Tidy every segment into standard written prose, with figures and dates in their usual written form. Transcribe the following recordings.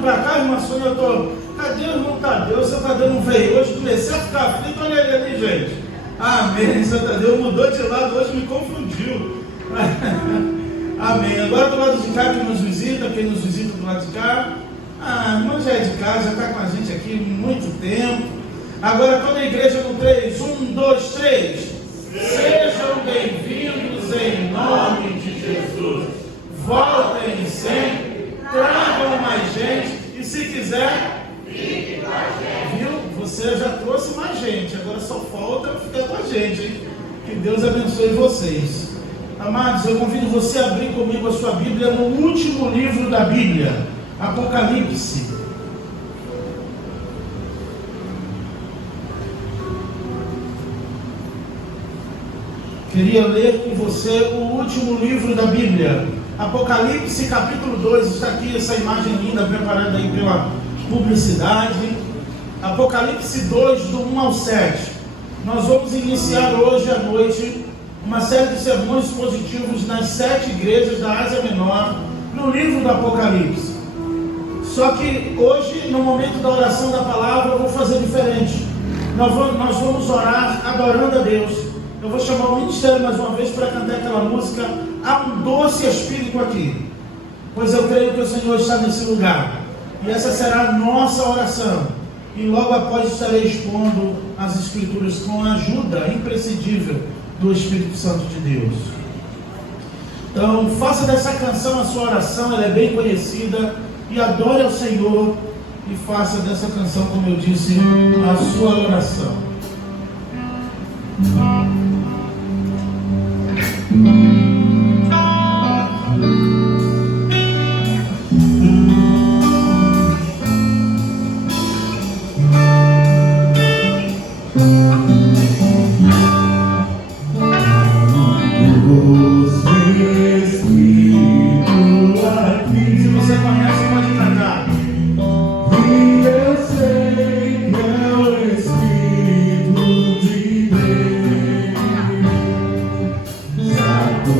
Pra cá, irmã Sônia, eu tô. Cadê o irmão Tadeu? O seu Tadeu não veio hoje, comecei a ficar aflito, olha ele ali, gente. Amém. O seu Tadeu mudou de lado, hoje me confundiu. Amém. Agora do lado de cá, quem nos visita do lado de cá. A irmã já é de casa, já está com a gente aqui há muito tempo. Agora toda a igreja no 3. 1, 2, 3. Sejam bem-vindos em nome de Jesus. Voltem sempre, tragam mais gente e se quiser, fique com a gente. Viu? Você já trouxe mais gente, agora só falta ficar com a gente, hein? Que Deus abençoe vocês. Amados, eu convido você a abrir comigo a sua Bíblia no último livro da Bíblia, Apocalipse. Queria ler com você o último livro da Bíblia, Apocalipse capítulo 2, está aqui essa imagem linda preparada aí pela publicidade. Apocalipse 2, do 1 ao 7. Nós vamos iniciar hoje à noite uma série de sermões positivos nas 7 igrejas da Ásia Menor, no livro do Apocalipse. Só que hoje, no momento da oração da palavra, eu vou fazer diferente. Nós vamos orar adorando a Deus. Eu vou chamar o ministério mais uma vez para cantar aquela música Há um doce Espírito aqui, pois eu creio que o Senhor está nesse lugar, e essa será a nossa oração, e logo após estarei expondo as Escrituras com a ajuda imprescindível do Espírito Santo de Deus. Então faça dessa canção a sua oração, ela é bem conhecida, e adore ao Senhor, e faça dessa canção, como eu disse, a sua oração. Santo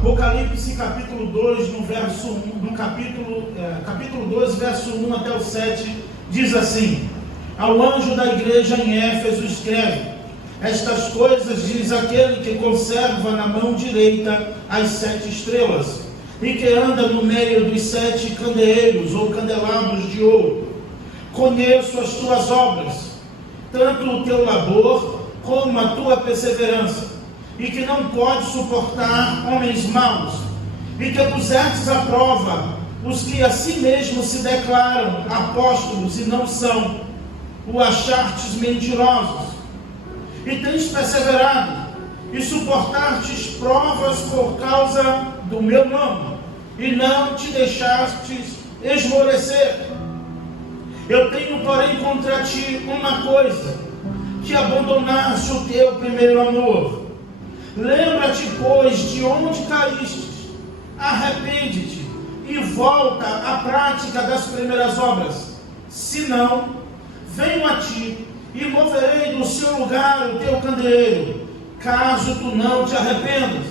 Apocalipse capítulo 2, capítulo 2, verso 1 até o 7, diz assim: ao anjo da igreja em Éfeso escreve: estas coisas diz aquele que conserva na mão direita as 7 estrelas, e que anda no meio dos 7 candeeiros ou candelabros de ouro. Conheço as tuas obras, tanto o teu labor como a tua perseverança, e que não pode suportar homens maus, e que pusestes à prova os que a si mesmos se declaram apóstolos e não são, o achartes mentirosos, e tens perseverado, e suportastes provas por causa do meu nome, e não te deixastes esmorecer. Eu tenho, porém, contra ti uma coisa, que abandonaste o teu primeiro amor. Lembra-te, pois, de onde caíste, arrepende-te e volta à prática das primeiras obras. Se não, venho a ti e moverei do seu lugar o teu candeeiro, caso tu não te arrependas.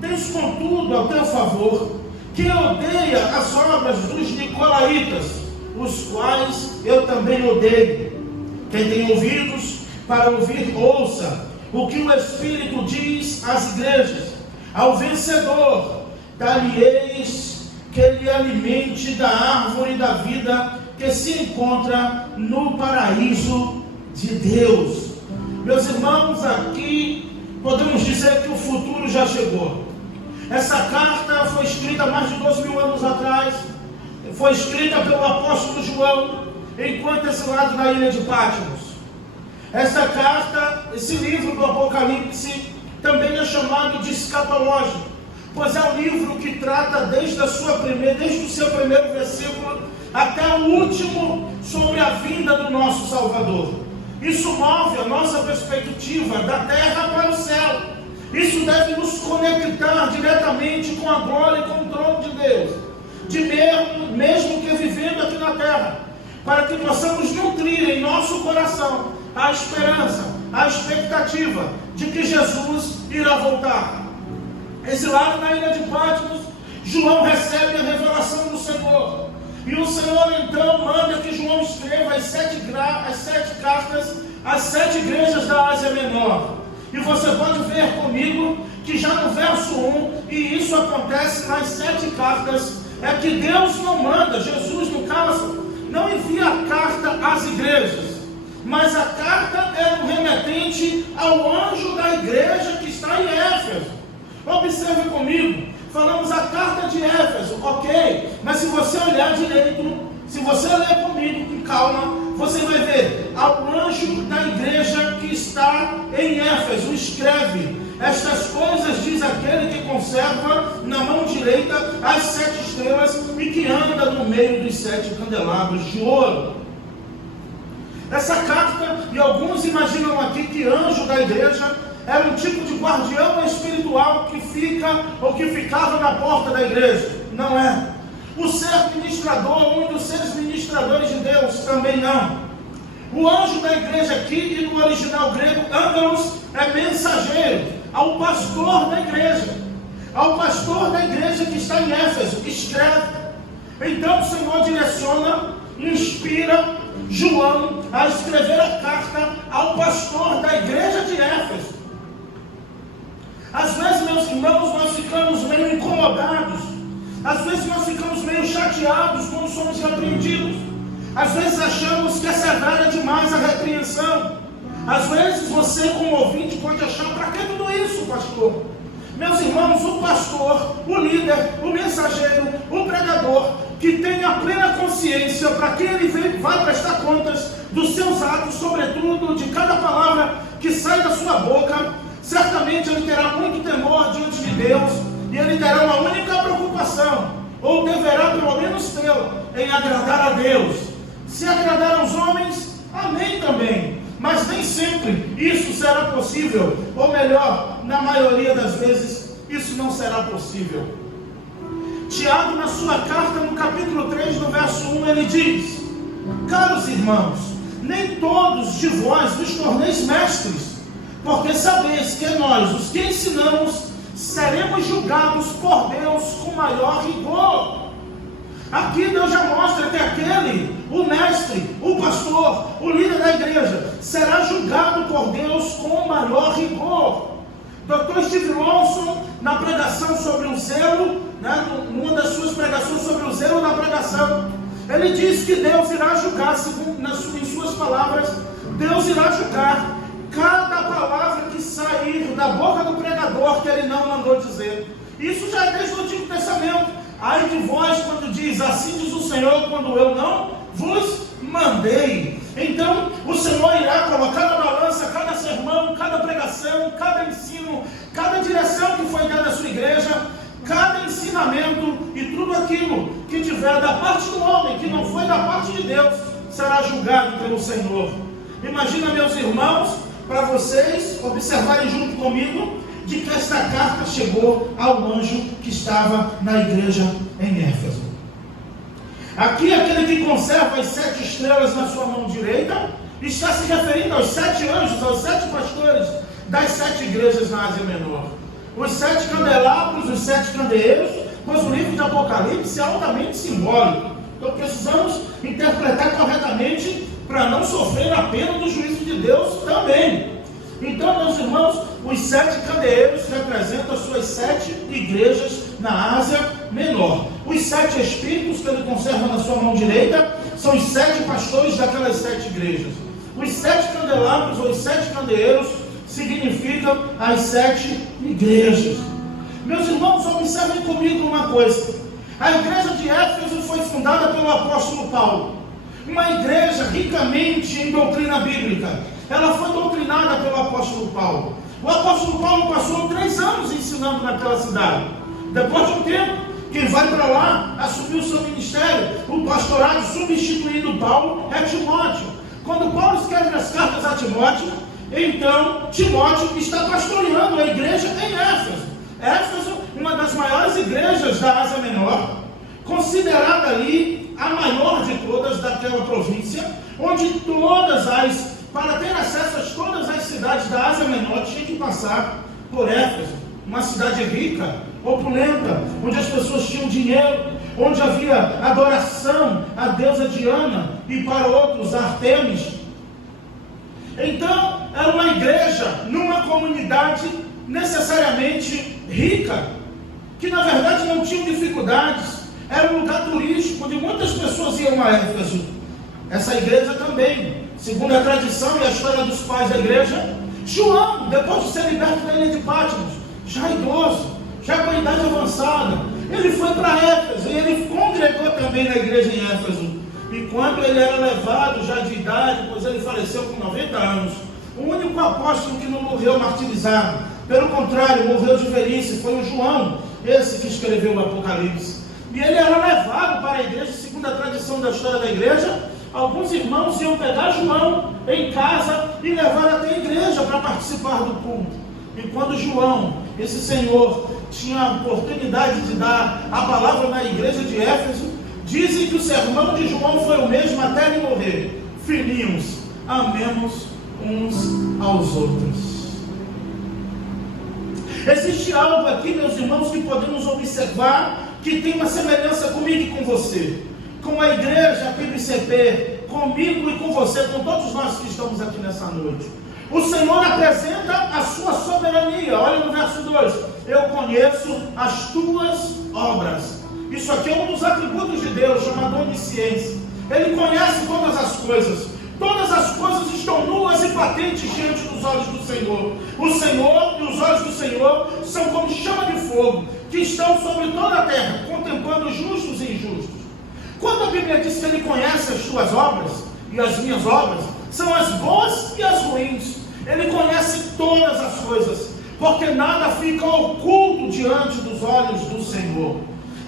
Tens, contudo, ao teu favor, que odeia as obras dos nicolaítas, os quais eu também odeio. Quem tem ouvidos para ouvir, ouça o que o Espírito diz às igrejas. Ao vencedor, dar-lhe-eis que ele alimente da árvore da vida que se encontra no paraíso de Deus. Meus irmãos, aqui podemos dizer que o futuro já chegou. Essa carta foi escrita há mais de 2000 anos atrás. Foi escrita pelo apóstolo João, enquanto exilado na ilha de Patmos. Essa carta, esse livro do Apocalipse, também é chamado de escatológico, pois é um livro que trata desde o seu primeiro versículo até o último sobre a vinda do nosso Salvador. Isso move a nossa perspectiva da terra para o céu. Isso deve nos conectar diretamente com a glória e com o trono de Deus, mesmo que vivendo aqui na terra, para que possamos nutrir em nosso coração a esperança, a expectativa de que Jesus irá voltar. Exilado na ilha de Patmos, João recebe a revelação do Senhor, e o Senhor então manda que João escreva as 7 cartas às 7 igrejas da Ásia Menor. E você pode ver comigo que já no verso 1, e isso acontece nas 7 cartas, é que Deus não manda, Jesus no caso, não envia a carta às igrejas, mas a carta é um remetente ao anjo da igreja que está em Éfeso. Observe comigo, falamos a carta de Éfeso, ok, mas se você olhar direito, se você ler comigo com calma, você vai ver ao anjo da igreja que está em Éfeso, escreve: estas coisas diz aquele que conserva na mão direita as 7 estrelas e que anda no meio dos 7 candelabros de ouro. Essa carta, e alguns imaginam aqui que anjo da igreja era um tipo de guardião espiritual que fica ou que ficava na porta da igreja. Não é. O ser ministrador, um dos seres ministradores de Deus, também não. O anjo da igreja aqui, e no original grego, angelos, é mensageiro ao pastor da igreja. Ao pastor da igreja que está em Éfeso, escreve. Então o Senhor direciona, inspira João a escrever a carta ao pastor da igreja de Éfeso. Às vezes, meus irmãos, nós ficamos meio incomodados. Às vezes nós ficamos meio chateados quando somos repreendidos. Às vezes achamos que é severa demais a repreensão. Às vezes você, como ouvinte, pode achar: para que tudo isso, pastor? Meus irmãos, o pastor, o líder, o mensageiro, o pregador, que tem a plena consciência para que ele vai prestar contas dos seus atos, sobretudo de cada palavra que sai da sua boca, certamente ele terá muito temor diante de Deus, e ele terá uma única preocupação, ou deverá pelo menos tê-la, em agradar a Deus. Se agradar aos homens, amém também, mas nem sempre isso será possível, ou melhor, na maioria das vezes, isso não será possível. Tiago, na sua carta, no capítulo 3, no verso 1, ele diz: caros irmãos, nem todos de vós vos torneis mestres, porque sabeis que nós, os que ensinamos, seremos seremos julgados por Deus com maior rigor. Aqui Deus já mostra que aquele, o mestre, o pastor, o líder da igreja, será julgado por Deus com maior rigor. Dr. Steve Lawson, na pregação sobre o zelo, numa das suas pregações sobre o zelo na pregação, ele diz que Deus irá julgar, em suas palavras, Deus irá julgar cada palavra que sair da boca do pregador que ele não mandou dizer. Isso já é desde o Antigo Testamento. Ai de vós quando diz, assim diz o Senhor, quando eu não vos mandei. Então o Senhor irá colocar na balança cada sermão, cada pregação, cada ensino, cada direção que foi dada à sua igreja, cada ensinamento e tudo aquilo que tiver da parte do homem, que não foi da parte de Deus, será julgado pelo Senhor. Imagina, meus irmãos, para vocês observarem junto comigo, de que esta carta chegou ao anjo que estava na igreja em Éfeso. Aqui, aquele que conserva as 7 estrelas na sua mão direita, está se referindo aos 7 anjos, aos 7 pastores das 7 igrejas na Ásia Menor. Os 7 candelabros, os 7 candeeiros, pois o livro de Apocalipse é altamente simbólico. Então precisamos interpretar corretamente para não sofrer a pena do juízo de Deus também. Então, meus irmãos, os 7 candeeiros representam as suas 7 igrejas na Ásia Menor. Os 7 espíritos que ele conserva na sua mão direita são os 7 pastores daquelas 7 igrejas. Os 7 candelabros, ou os 7 candeeiros, significam as 7 igrejas. Meus irmãos, observem comigo uma coisa. A igreja de Éfeso foi fundada pelo apóstolo Paulo, uma igreja ricamente em doutrina bíblica. Ela foi doutrinada pelo apóstolo Paulo. O apóstolo Paulo passou 3 anos ensinando naquela cidade. Depois de um tempo, quem vai para lá assumiu o seu ministério, o pastorado, substituindo Paulo, é Timóteo. Quando Paulo escreve as cartas a Timóteo, então Timóteo está pastoreando a igreja em Éfeso. Éfeso, uma das maiores igrejas da Ásia Menor, considerada ali a maior de todas daquela província, onde para ter acesso a todas as cidades da Ásia Menor, tinha que passar por Éfeso, uma cidade rica, opulenta, onde as pessoas tinham dinheiro, onde havia adoração à deusa Diana e para outros Artemis. Então, era uma igreja numa comunidade necessariamente rica, que na verdade não tinha dificuldades, era um lugar turístico onde muitas pessoas iam a Éfeso. Essa igreja também, segundo a tradição e a história dos pais da igreja, João, depois de ser liberto da ilha de Patmos, já idoso, já com a idade avançada, ele foi para Éfeso e ele congregou também na igreja em Éfeso. E quando ele era levado já de idade, pois ele faleceu com 90 anos, o único apóstolo que não morreu martirizado, pelo contrário, morreu de velhice, foi o João, esse que escreveu o Apocalipse. E ele era levado para a igreja, segundo a tradição da história da igreja. Alguns irmãos iam pegar João em casa e levar até a igreja para participar do culto. E quando João, esse senhor, tinha a oportunidade de dar a palavra na igreja de Éfeso, dizem que o sermão de João foi o mesmo até ele morrer: filhinhos, amemos uns aos outros. Existe algo aqui, meus irmãos, que podemos observar que tem uma semelhança comigo e com você, com a igreja PBCP, comigo e com você, com todos nós que estamos aqui nessa noite. O Senhor apresenta a sua soberania. Olha no verso 2: eu conheço as tuas obras. Isso aqui é um dos atributos de Deus, chamado onisciência. Ele conhece todas as coisas. Todas as coisas estão nuas e patentes diante dos olhos do Senhor. O Senhor e os olhos do Senhor são como chama de fogo, que estão sobre toda a terra, contemplando justos e injustos. Quando a Bíblia diz que Ele conhece as tuas obras, e as minhas obras, são as boas e as ruins. Ele conhece todas as coisas, porque nada fica oculto diante dos olhos do Senhor.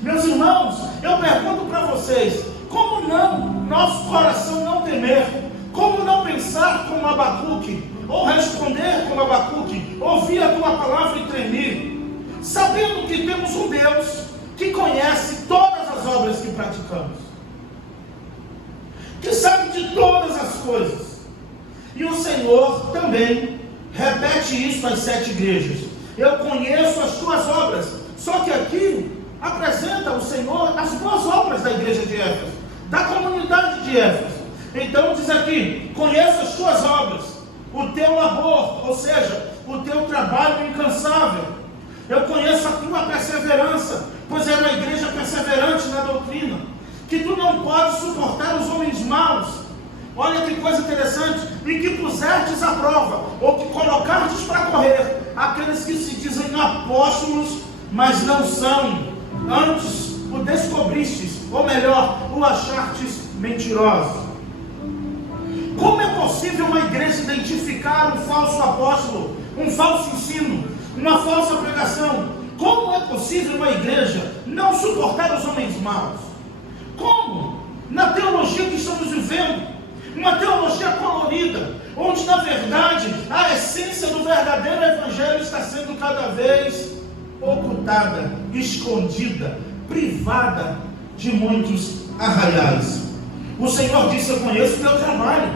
Meus irmãos, eu pergunto para vocês, como não, nosso coração não temer? Como não pensar como Abacuque, ou responder como Abacuque, ouvir a tua palavra e tremer, sabendo que temos um Deus que conhece todas as obras que praticamos, que sabe de todas as coisas. E o Senhor também repete isso às 7 igrejas: eu conheço as tuas obras, aqui apresenta o Senhor as boas obras da igreja de Éfeso, da comunidade de Éfeso. Então diz aqui: conheço as tuas obras, o teu labor, ou seja, o teu trabalho incansável. Eu conheço a tua perseverança, pois é uma igreja perseverante na doutrina, que tu não podes suportar os homens maus. Olha que coisa interessante: e que pusestes à prova, ou que colocastes para correr, aqueles que se dizem apóstolos, mas não são. Antes o descobristes, ou melhor, o achartes mentiroso. Como é possível uma igreja identificar um falso apóstolo, um falso ensino, uma falsa pregação? Como é possível uma igreja não suportar os homens maus? Como? Na teologia que estamos vivendo, uma teologia colorida, onde na verdade a essência do verdadeiro evangelho está sendo cada vez ocultada, escondida, privada de muitos arraiais. O Senhor disse: eu conheço o teu trabalho,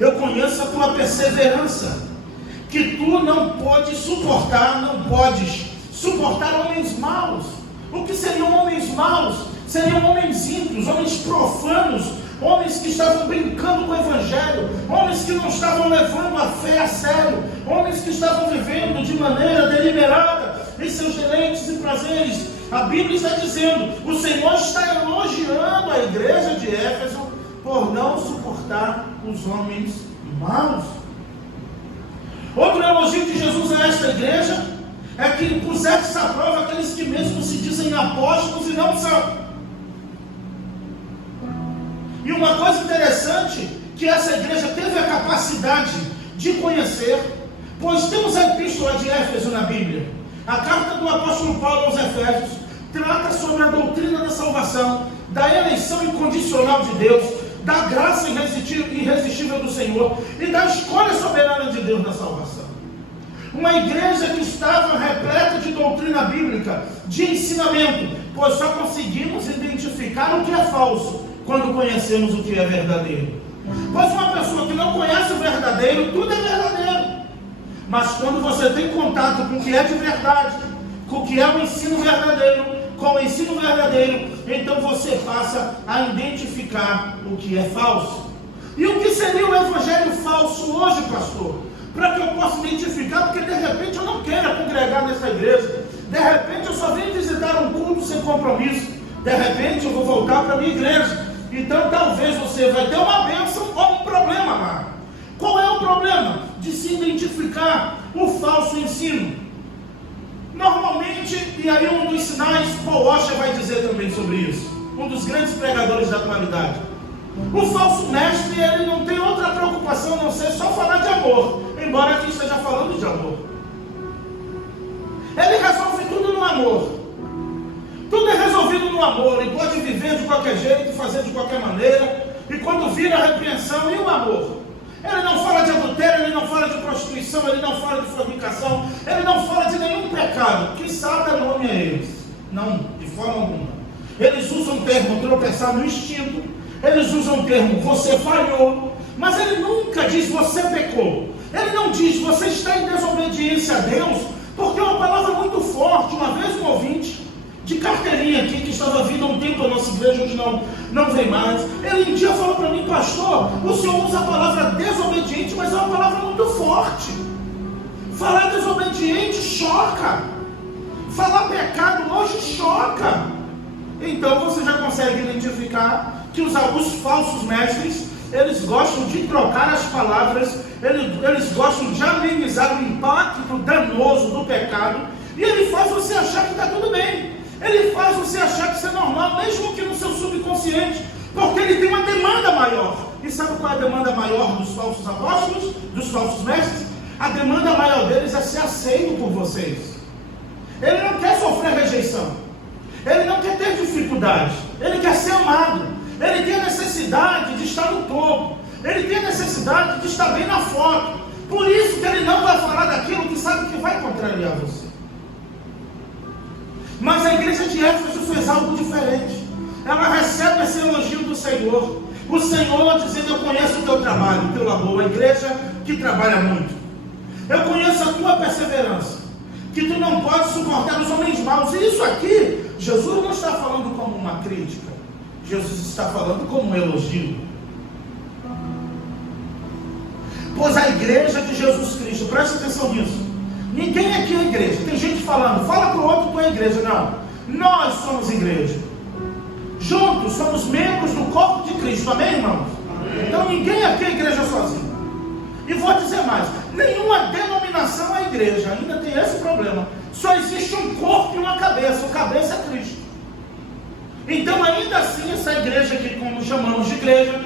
eu conheço a tua perseverança, que tu não podes suportar homens maus. O que seriam homens maus? Seriam homens ímpios, homens profanos, homens que estavam brincando com o evangelho, homens que não estavam levando a fé a sério, homens que estavam vivendo de maneira deliberada em seus deleites e prazeres. A Bíblia está dizendo: o Senhor está elogiando a igreja de Éfeso por não suportar os homens maus. Outro elogio de Jesus a esta igreja é que puseste à prova aqueles que mesmo se dizem apóstolos e não são. E uma coisa interessante que essa igreja teve a capacidade de conhecer, pois temos a epístola de Éfeso na Bíblia. A carta do apóstolo Paulo aos Efésios trata sobre a doutrina da salvação, da eleição incondicional de Deus, da graça irresistível do Senhor e da escolha soberana de Deus na salvação. Uma igreja que estava repleta de doutrina bíblica, de ensinamento, pois só conseguimos identificar o que é falso quando conhecemos o que é verdadeiro. Pois uma pessoa que não conhece o verdadeiro, tudo é verdadeiro. Mas quando você tem contato com o que é de verdade, com o que é o ensino verdadeiro, com o ensino verdadeiro, então você passa a identificar o que é falso. E o que seria o evangelho falso hoje, pastor? Para que eu possa identificar, porque de repente eu não quero congregar nessa igreja, de repente eu só venho visitar um culto sem compromisso, de repente eu vou voltar para a minha igreja. Então talvez você vai ter uma bênção ou um problema lá. Qual é o problema? De se identificar o falso ensino. Normalmente, e aí um dos sinais, Paul Washer vai dizer também sobre isso, um dos grandes pregadores da atualidade. O falso mestre, ele não tem outra preocupação a não ser só falar de amor, embora aqui esteja falando de amor. Ele resolve tudo no amor. Tudo é resolvido no amor. Ele pode viver de qualquer jeito, fazer de qualquer maneira, e quando vira a repreensão, e o amor? Ele não fala de adultério, ele não fala de prostituição, ele não fala de fornicação, ele não fala de nenhum pecado. Que dá nome a eles? Não, de forma alguma. Eles usam o termo tropeçar no instinto, eles usam o termo você falhou, mas ele nunca diz você pecou. Ele não diz você está em desobediência a Deus, porque é uma palavra muito forte. Uma vez um ouvinte de carteirinha aqui, que estava vindo há um tempo à nossa igreja, hoje não vem mais, ele um dia falou para mim: pastor, o senhor usa a palavra desobediente, mas é uma palavra muito forte. Falar desobediente choca, falar pecado hoje choca. Então você já consegue identificar que os falsos mestres, eles gostam de trocar as palavras, eles gostam de amenizar o impacto danoso do pecado, e ele faz você achar que está tudo bem. Ele faz você achar que isso é normal, mesmo que no seu subconsciente, porque ele tem uma demanda maior. E sabe qual é a demanda maior dos falsos apóstolos, dos falsos mestres? A demanda maior deles é ser aceito por vocês. Ele não quer sofrer rejeição, ele não quer ter dificuldade, ele quer ser amado, ele tem a necessidade de estar no topo, ele tem a necessidade de estar bem na foto. Por isso que ele não vai falar daquilo que sabe que vai contrariar você. Mas a igreja de Éfeso fez algo diferente. Ela recebe esse elogio do Senhor. O Senhor dizendo: eu conheço o teu trabalho, o teu labor. A igreja que trabalha muito. Eu conheço a tua perseverança, que tu não podes suportar os homens maus. maus. E isso aqui, Jesus não está falando como uma crítica, Jesus está falando como um elogio. Pois a igreja de Jesus Cristo, presta atenção nisso, ninguém aqui é igreja. Tem gente falando, fala para o outro que tu é igreja. Não, nós somos igreja, juntos somos membros do corpo de Cristo, amém, irmãos? Amém. Então ninguém aqui é igreja sozinho. E vou dizer mais, nenhuma denominação é igreja, ainda tem esse problema. Só existe um corpo e uma cabeça, o cabeça é Cristo. Então ainda assim essa igreja que como chamamos de igreja,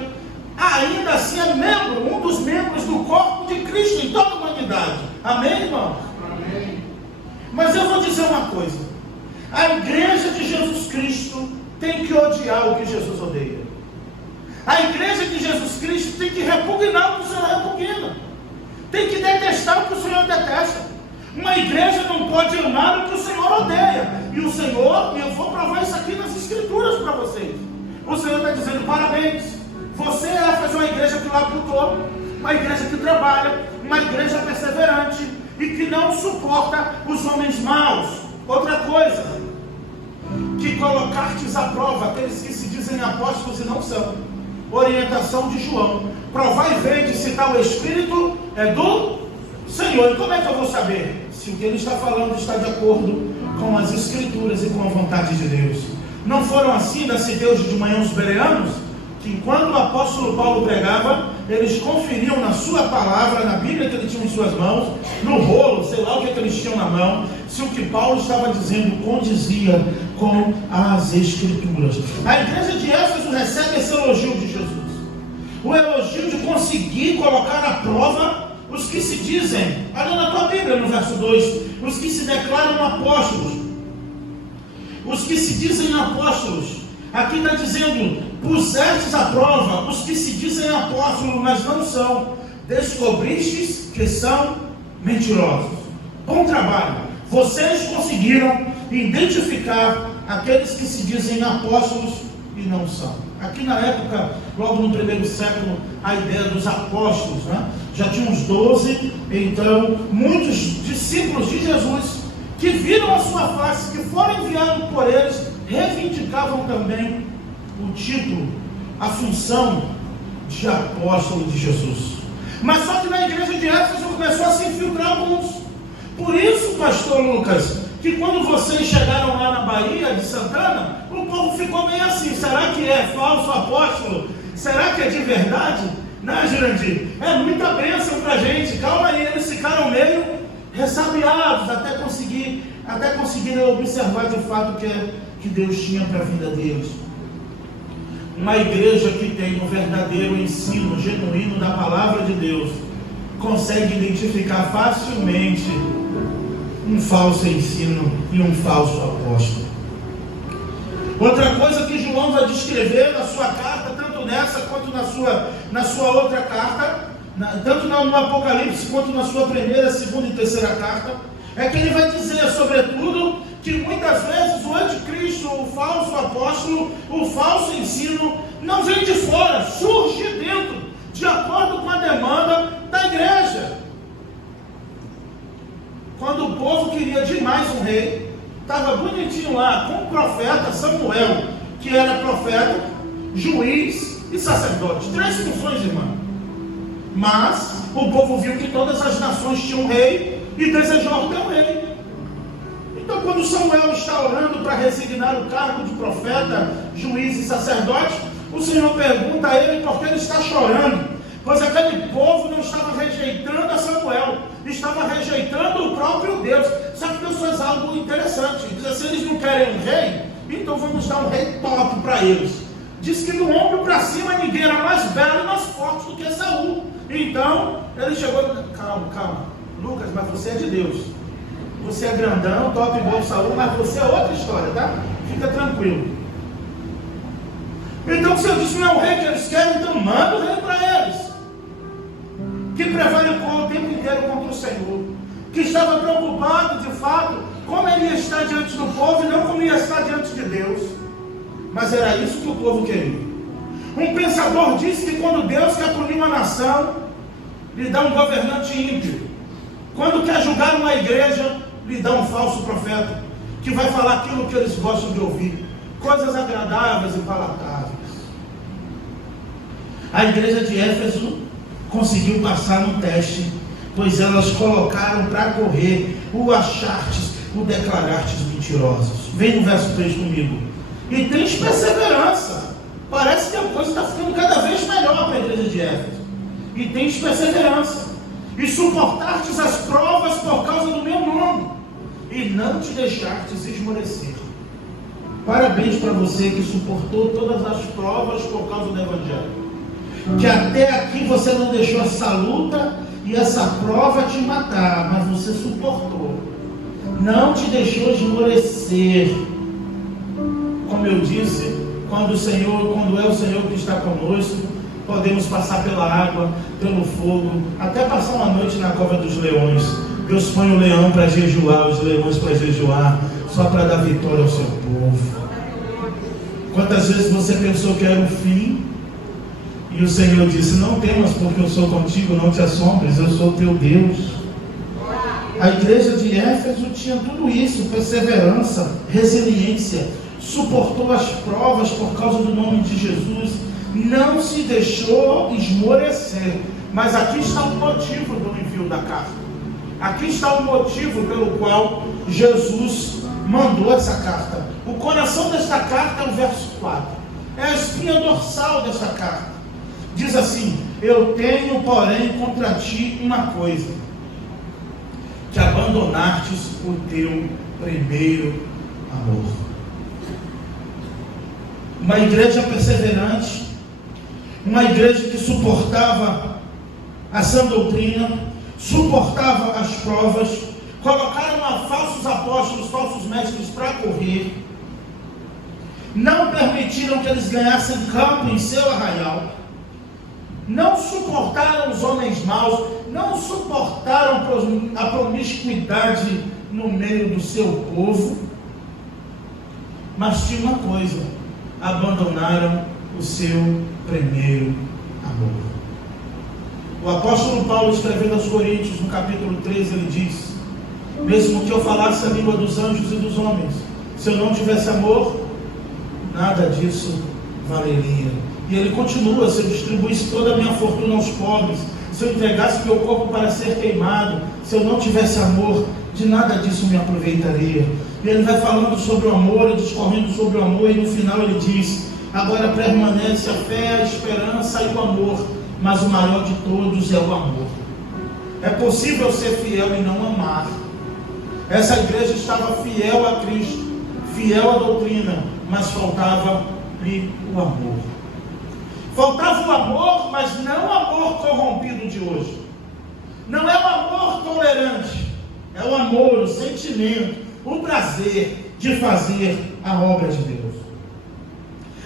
ainda assim é membro, um dos membros do corpo de Cristo em toda a humanidade, amém, irmão? Amém. Mas eu vou dizer uma coisa, a igreja de Jesus Cristo tem que odiar o que Jesus odeia. A igreja de Jesus Cristo tem que repugnar o que o Senhor repugna, tem que detestar o que o Senhor detesta. Uma igreja não pode amar o que o Senhor odeia. E o Senhor, e eu vou provar isso aqui nas Escrituras para vocês, o Senhor está dizendo, parabéns, você é fazer uma igreja que labutou, uma igreja que trabalha, uma igreja perseverante e que não suporta os homens maus. Outra coisa, que colocar-te à prova aqueles que se dizem apóstolos e não são. Orientação de João, provar e ver se tal Espírito é do Senhor. E como é que eu vou saber se o que ele está falando está de acordo com as Escrituras e com a vontade de Deus? Não foram assim da cidade de manhã os bereanos, que enquanto o apóstolo Paulo pregava, eles conferiam na sua palavra, na Bíblia que ele tinha em suas mãos, no rolo, sei lá o que eles tinham na mão, se o que Paulo estava dizendo condizia com as Escrituras. A igreja de Éfeso recebe esse elogio de Jesus, o elogio de conseguir colocar à prova os que se dizem, olha na tua Bíblia no verso 2, os que se declaram apóstolos, os que se dizem apóstolos. Aqui está dizendo, pusestes à prova os que se dizem apóstolos, mas não são, descobristes que são mentirosos. Bom trabalho, vocês conseguiram identificar aqueles que se dizem apóstolos e não são. Aqui na época, logo no primeiro século, a ideia dos apóstolos, né? Já tinha uns 12, então muitos discípulos de Jesus que viram a sua face, que foram enviados por eles, reivindicavam também o título, a função de apóstolo de Jesus. Mas só que na igreja de Éfeso começou a se infiltrar alguns. Por isso, pastor Lucas, que quando vocês chegaram lá na Bahia de Santana, o povo ficou meio assim, será que é falso apóstolo? Será que é de verdade? Não, Jurandir, é muita bênção para a gente, calma aí, eles ficaram meio ressabiados até conseguirem observar de fato que Deus tinha para a vida deles. Uma igreja que tem um verdadeiro ensino genuíno da palavra de Deus consegue identificar facilmente um falso ensino e um falso apóstolo. Outra coisa que João vai descrever na sua carta, tanto nessa quanto na sua outra carta, tanto no Apocalipse quanto na sua primeira, segunda e terceira carta, é que ele vai dizer, sobretudo, que muitas vezes o anticristo, o falso apóstolo, o falso ensino, não vem de fora, surge dentro, de acordo com a demanda da igreja. Quando o povo queria demais um rei, estava bonitinho lá, com o profeta Samuel, que era profeta, juiz e sacerdote. 3 funções, irmão. Mas o povo viu que todas as nações tinham um rei e desejou ter um rei. Então, quando Samuel está orando para resignar o cargo de profeta, juiz e sacerdote, o Senhor pergunta a ele por que ele está chorando, pois aquele povo não estava rejeitando a Samuel, estava rejeitando o próprio Deus. Só que Deus faz algo interessante, diz assim, eles não querem um rei, então vamos dar um rei top para eles. Diz que do ombro para cima ninguém era mais belo e mais forte do que Saul. Então, ele chegou e calma, Lucas, mas você é de Deus. Você é grandão, top igual Saul, mas você é outra história, tá? Fica tranquilo. Então o Senhor disse, não é o rei que eles querem, então manda o rei para eles. Que prevalecou o tempo inteiro contra o Senhor. Que estava preocupado, de fato, como ele ia estar diante do povo e não como ia estar diante de Deus. Mas era isso que o povo queria. Um pensador disse que quando Deus quer punir uma nação, lhe dá um governante ímpio. Quando quer julgar uma igreja, lhe dá um falso profeta. que vai falar aquilo que eles gostam de ouvir, coisas agradáveis e palatáveis. A igreja de Éfeso conseguiu passar no teste, pois elas colocaram para correr o achartes, o declarartes mentirosos. Vem no verso 3 comigo. E tens perseverança. Parece que a coisa está ficando cada vez melhor para a igreja de Éfeso. E tens perseverança. E suportastes as provas por causa do meu nome. E não te deixastes esmorecer. Parabéns para você que suportou todas as provas por causa do Evangelho. Que até aqui você não deixou essa luta e essa prova te matar, mas você suportou. Não te deixou esmorecer. Como eu disse, quando é o Senhor que está conosco, podemos passar pela água, pelo fogo, até passar uma noite na cova dos leões. Deus põe o leão para jejuar, os leões para jejuar, só para dar vitória ao seu povo. Quantas vezes você pensou que era o fim? E o Senhor disse: não temas, porque eu sou contigo, não te assombres, eu sou teu Deus. A igreja de Éfeso tinha tudo isso: perseverança, resiliência, suportou as provas por causa do nome de Jesus, não se deixou esmorecer. Mas aqui está o motivo do envio da carta. Aqui está o motivo pelo qual Jesus mandou essa carta. O coração desta carta é o verso 4. É a espinha dorsal desta carta. Diz assim: eu tenho, porém, contra ti uma coisa, que abandonastes o teu primeiro amor. Uma igreja perseverante, uma igreja que suportava a sã doutrina, suportava as provas, colocaram a falsos apóstolos, falsos mestres para correr, não permitiram que eles ganhassem campo em seu arraial, não suportaram os homens maus, não suportaram a promiscuidade no meio do seu povo, mas tinha uma coisa: abandonaram o seu primeiro amor. O apóstolo Paulo, escrevendo aos Coríntios, no capítulo 13, ele diz: mesmo que eu falasse a língua dos anjos e dos homens, se eu não tivesse amor, nada disso valeria. E ele continua: se eu distribuísse toda a minha fortuna aos pobres, se eu entregasse meu corpo para ser queimado, se eu não tivesse amor, de nada disso me aproveitaria. E ele vai falando sobre o amor, e discorrendo sobre o amor, e no final ele diz: agora permanece a fé, a esperança e o amor, mas o maior de todos é o amor. É possível ser fiel e não amar. Essa igreja estava fiel a Cristo, fiel à doutrina, mas faltava-lhe o amor. Faltava o amor, mas não o amor corrompido de hoje. Não é o amor tolerante, é o amor, o sentimento, o prazer de fazer a obra de Deus.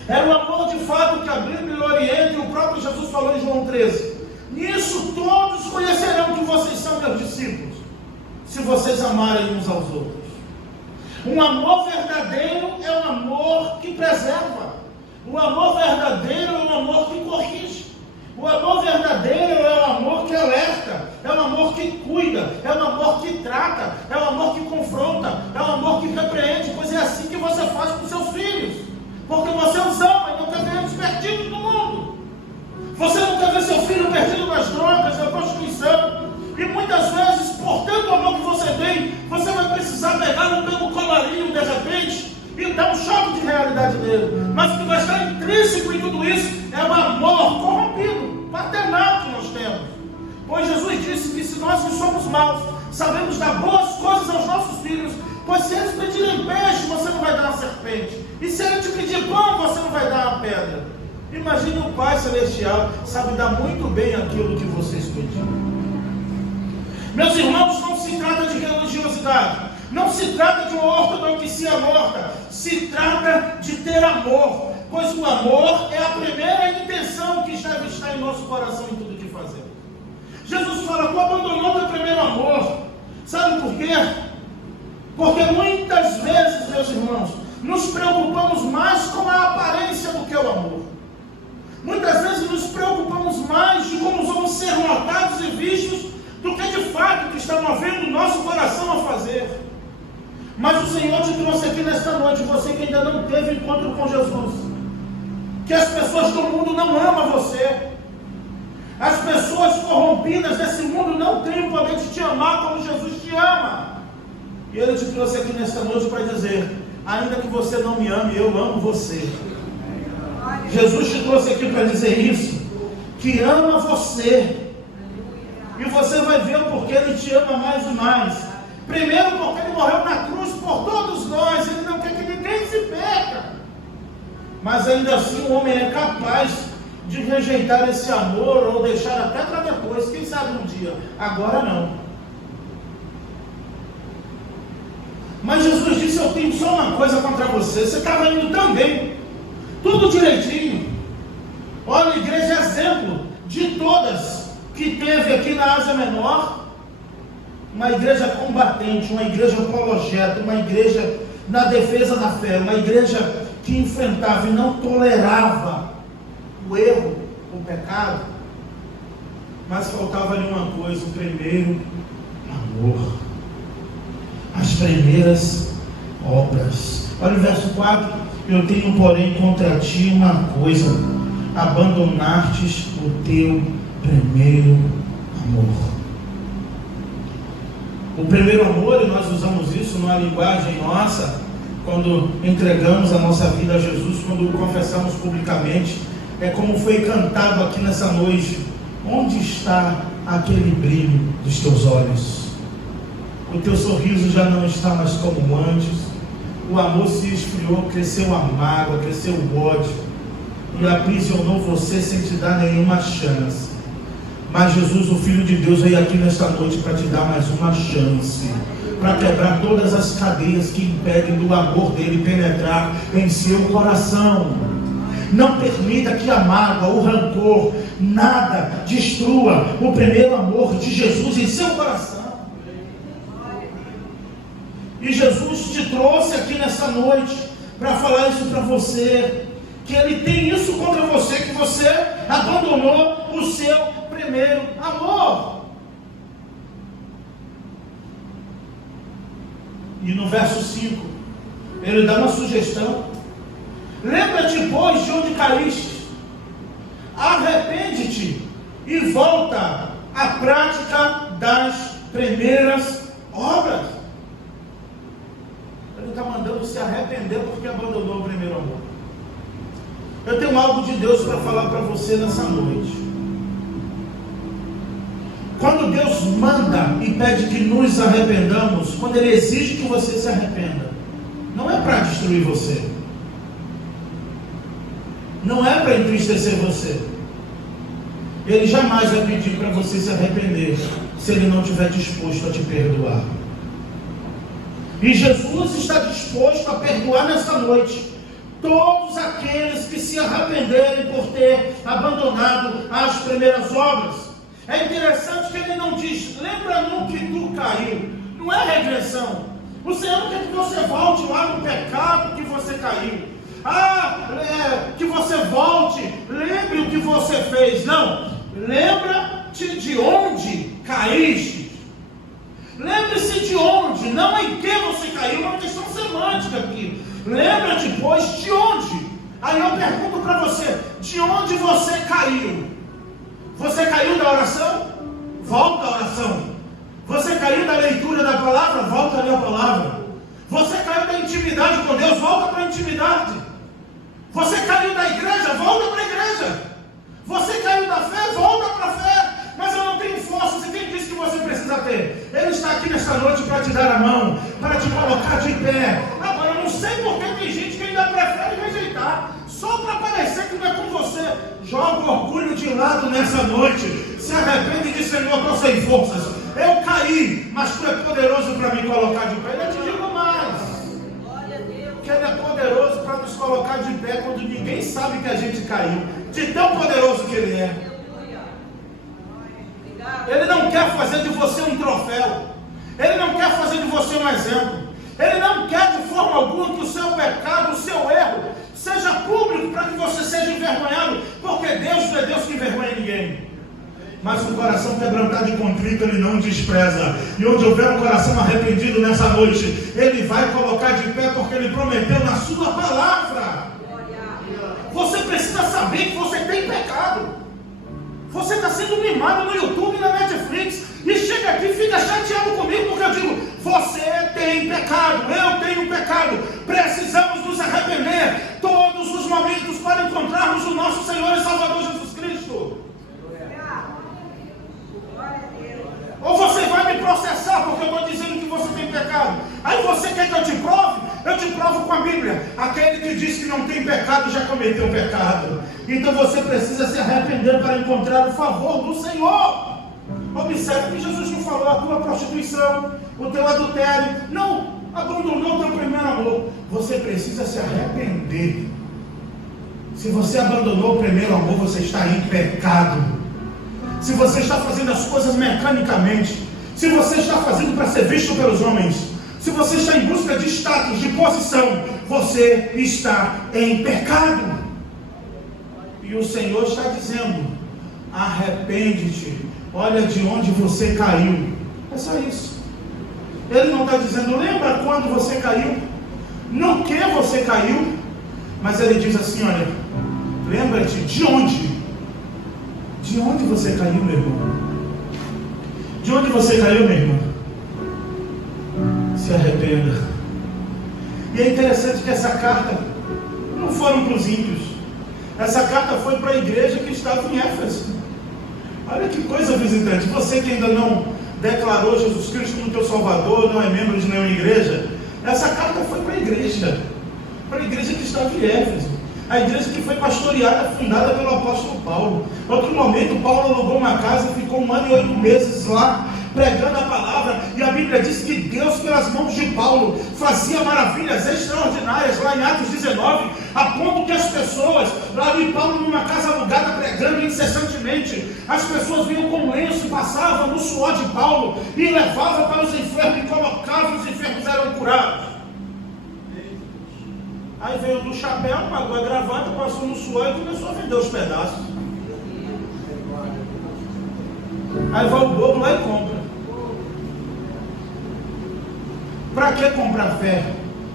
Era o amor de fato que a Bíblia orienta, e o próprio Jesus falou em João 13: nisso todos conhecerão que vocês são meus discípulos, se vocês amarem uns aos outros. Um amor verdadeiro é um amor que preserva. O amor verdadeiro é um amor que corrige. O amor verdadeiro é um amor que alerta, é um amor que cuida, é um amor que trata, é um amor que confronta, é um amor que repreende, pois é assim que você faz com seus filhos, porque você os ama e não quer ver eles perdidos no mundo. Você não quer ver seu filho perdido nas drogas, na prostituição, e muitas vezes, por tanto amor que você tem, você vai precisar pegá-lo pelo colarinho de repente e dar um choque de realidade nele. Mas o que vai estar intrínseco em tudo isso é o amor corrompido, paternal que nós temos. Pois Jesus disse que se nós que somos maus sabemos dar boas coisas aos nossos filhos, pois se eles pedirem peixe, você não vai dar uma serpente, e se ele te pedir pão, você não vai dar uma pedra. Imagine o Pai Celestial sabe dar muito bem aquilo que vocês pediram. Meus irmãos, não se trata de religiosidade, não se trata de uma ortodoxia morta, se trata de ter amor, pois o amor é a primeira intenção que deve estar em nosso coração em tudo que fazemos. Jesus fala: tu abandonou teu primeiro amor. Sabe por quê? Porque muitas vezes, meus irmãos, nos preocupamos mais com a aparência do que o amor. Muitas vezes nos preocupamos mais de como vamos ser notados e vistos do que de fato que está movendo o nosso coração a fazer. Mas o Senhor te trouxe aqui nesta noite, você que ainda não teve encontro com Jesus, que as pessoas do mundo não amam você, as pessoas corrompidas desse mundo não têm o poder de te amar como Jesus te ama. E Ele te trouxe aqui nesta noite para dizer: ainda que você não me ame, eu amo você. Jesus te trouxe aqui para dizer isso, que ama você. E você vai ver o porquê Ele te ama mais e mais. Primeiro porque Ele morreu na cruz por todos nós. Ele não quer que ninguém se perca. Mas ainda assim o homem é capaz de rejeitar esse amor, ou deixar até para depois, quem sabe um dia. Agora não. Mas Jesus disse: eu tenho só uma coisa contra você. Você estava indo tão bem, tudo direitinho. Olha, a igreja é exemplo de todas que teve aqui na Ásia Menor. Uma igreja combatente, uma igreja apologeta, uma igreja na defesa da fé, uma igreja que enfrentava e não tolerava o erro, o pecado. Mas faltava ali uma coisa: o primeiro amor, as primeiras obras. Olha o verso 4: eu tenho, porém, contra ti uma coisa: abandonastes o teu primeiro amor. O primeiro amor, e nós usamos isso numa linguagem nossa, quando entregamos a nossa vida a Jesus, quando confessamos publicamente, é como foi cantado aqui nessa noite: onde está aquele brilho dos teus olhos? O teu sorriso já não está mais como antes, o amor se esfriou, cresceu a mágoa, cresceu o ódio, e aprisionou você sem te dar nenhuma chance. Mas Jesus, o Filho de Deus, veio aqui nesta noite para te dar mais uma chance, para quebrar todas as cadeias que impedem do amor dele penetrar em seu coração. Não permita que a mágoa, o rancor, nada destrua o primeiro amor de Jesus em seu coração. E Jesus te trouxe aqui nessa noite para falar isso para você, que Ele tem isso contra você, que você abandonou o seu primeiro amor. E no verso 5, Ele dá uma sugestão: lembra-te, pois, de onde caíste, arrepende-te e volta à prática das primeiras obras. Ele está mandando se arrepender porque abandonou o primeiro amor. Eu tenho algo de Deus para falar para você nessa noite. Quando Deus manda e pede que nos arrependamos, quando Ele exige que você se arrependa, não é para destruir você, não é para entristecer você. Ele jamais vai pedir para você se arrepender se Ele não estiver disposto a te perdoar. E Jesus está disposto a perdoar nesta noite todos aqueles que se arrependerem por ter abandonado as primeiras obras. É interessante que Ele não diz: lembra no que tu caiu. Não é regressão. O Senhor não quer que você volte lá no pecado que você caiu. Que você volte, lembre o que você fez. Não, lembra-te de onde caíste. Lembre-se de onde, não em que você caiu. É uma questão semântica aqui. Lembra-te, pois, de onde. Aí eu pergunto para você: de onde você caiu? Você caiu da oração? Volta à oração. Você caiu da leitura da palavra? Volta a ler a palavra. Você caiu da intimidade com Deus? Volta para a intimidade. Você caiu da igreja? Volta para a igreja. Você caiu da fé? Volta para a fé. Mas eu não tenho forças. E quem disse que você precisa ter? Ele está aqui nesta noite para te dar a mão, para te colocar de pé. Agora, eu não sei porque tem gente que ainda prefere rejeitar, só para parecer que não é com você. Joga o orgulho de lado nessa noite. Se arrepende e diz: Senhor, estou sem forças. Eu caí, mas Tu é poderoso para me colocar de pé. Eu te digo mais: que Ele é poderoso para nos colocar de pé quando ninguém sabe que a gente caiu. De tão poderoso que Ele é. Ele não quer fazer de você um troféu. Ele não quer fazer de você um exemplo. Ele não quer de forma alguma que o seu pecado, o seu erro, seja público para que você seja envergonhado, porque Deus não é Deus que envergonha ninguém. mas um coração quebrantado e contrito Ele não despreza. E onde houver um coração arrependido nessa noite, Ele vai colocar de pé, porque Ele prometeu na sua palavra. Você precisa saber que você tem pecado. Você está sendo mimado no YouTube e na Netflix, e chega aqui e fica chateado comigo, porque eu digo, você tem pecado, eu tenho pecado, precisamos nos arrepender todos os momentos para encontrarmos o nosso Senhor e Salvador Jesus Cristo. Ou você vai me processar porque eu estou dizendo que você tem pecado. Aí você quer que eu te prove? Eu te provo com a Bíblia. Aquele que diz que não tem pecado já cometeu pecado. Então você precisa se arrepender para encontrar o favor do Senhor. Observe que Jesus não falou a tua prostituição, o teu adultério. Não, abandonou o teu primeiro amor. Você precisa se arrepender. Se você abandonou o primeiro amor, você está em pecado. Se você está fazendo as coisas mecanicamente, se você está fazendo para ser visto pelos homens, se você está em busca de status, de posição, você está em pecado. E o Senhor está dizendo, arrepende-te, olha de onde você caiu. É só isso. Ele não está dizendo, lembra quando você caiu, no que você caiu, mas ele diz assim, olha, lembra-te de onde? De onde você caiu, meu irmão? De onde você caiu, meu irmão? Se arrependa. E é interessante que essa carta não foram para os ímpios. Essa carta foi para a igreja que estava em Éfeso. Olha que coisa, visitante. Você que ainda não declarou Jesus Cristo como teu Salvador, não é membro de nenhuma igreja, essa carta foi para a igreja que estava em Éfeso. A igreja que foi pastoreada, fundada pelo apóstolo Paulo. Em outro momento, Paulo alugou uma casa e ficou 1 ano e 8 meses lá, pregando a palavra. E a Bíblia diz que Deus, pelas mãos de Paulo, fazia maravilhas extraordinárias lá em Atos 19, a ponto que as pessoas, lá em Paulo, numa casa alugada, pregando incessantemente, as pessoas vinham com lenço e passavam no suor de Paulo e levavam para os enfermos e colocavam, os enfermos eram curados. Aí veio do chapéu, pagou a gravata, passou no suor e começou a vender os pedaços. Aí vai o bobo lá e compra. Para que comprar fé,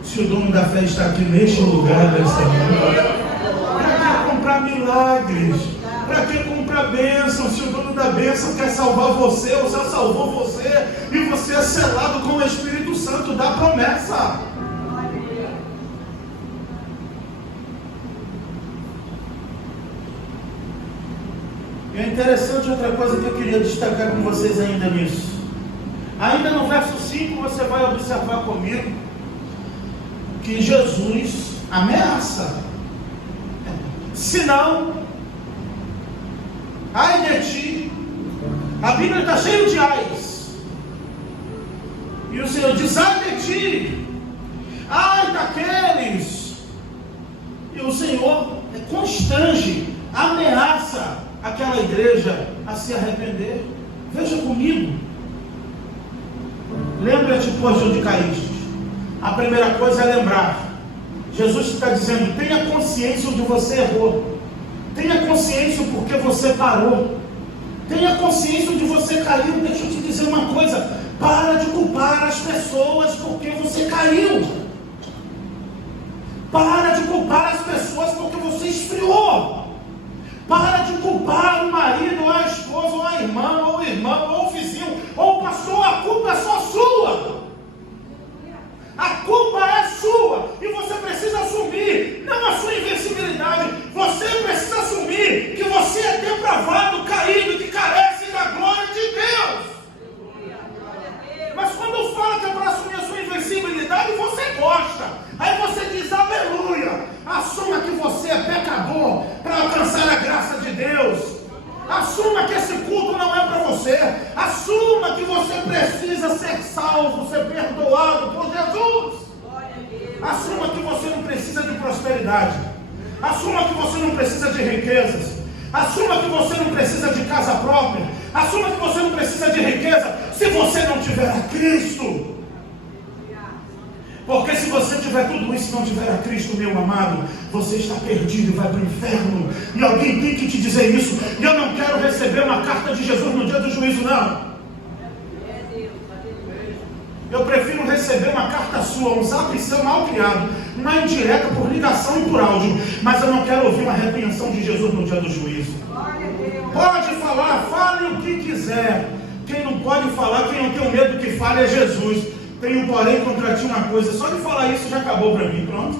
se o dono da fé está aqui neste lugar desta noite? Para que comprar milagres? Para que comprar bênção, se o dono da bênção quer salvar você, ou já salvou você, e você é selado com o Espírito Santo da promessa? É interessante outra coisa que eu queria destacar com vocês ainda nisso. Ainda no verso 5 você vai observar comigo que Jesus ameaça. Se não, ai de ti. A Bíblia está cheia de ais. E o Senhor diz, ai de ti, ai daqueles. E o Senhor constrange, ameaça aquela igreja a se arrepender. Veja comigo. Lembra-te, pois, de onde caíste. A primeira coisa é lembrar. Jesus está dizendo, tenha consciência onde você errou. Tenha consciência porque você parou. Tenha consciência onde você caiu. Deixa eu te dizer uma coisa. Para de culpar as pessoas porque você caiu. Para de culpar as pessoas porque você esfriou. Para de culpar o marido, ou a esposa, ou a irmã, ou o irmão, ou o vizinho, ou o pastor. A culpa é só sua. A culpa é sua. E você precisa assumir, não a sua invencibilidade. Você precisa assumir que você é depravado, caído, que carece da glória de Deus. Mas quando fala que é para assumir a sua invencibilidade, você gosta. Aí você diz, aleluia. Assuma que você é pecador para alcançar a graça de Deus. Assuma que esse culto não é para você. Assuma que você precisa ser salvo, ser perdoado por Jesus. Assuma que você não precisa de prosperidade. Assuma que você não precisa de riquezas. Assuma que você não precisa de casa própria. Assuma que você não precisa de riqueza se você não tiver a Cristo. Porque se você tiver tudo isso e não tiver a Cristo, meu amado, você está perdido e vai para o inferno. E alguém tem que te dizer isso. E eu não quero receber uma carta de Jesus no dia do juízo, não. Eu prefiro receber uma carta sua, um zap seu mal criado, uma indireta por ligação e por áudio. Mas eu não quero ouvir uma repreensão de Jesus no dia do juízo. Pode falar, fale o que quiser. Quem não pode falar, quem não tem o medo que fale é Jesus. Tenho, porém, contra ti uma coisa. Só de falar isso já acabou para mim, pronto.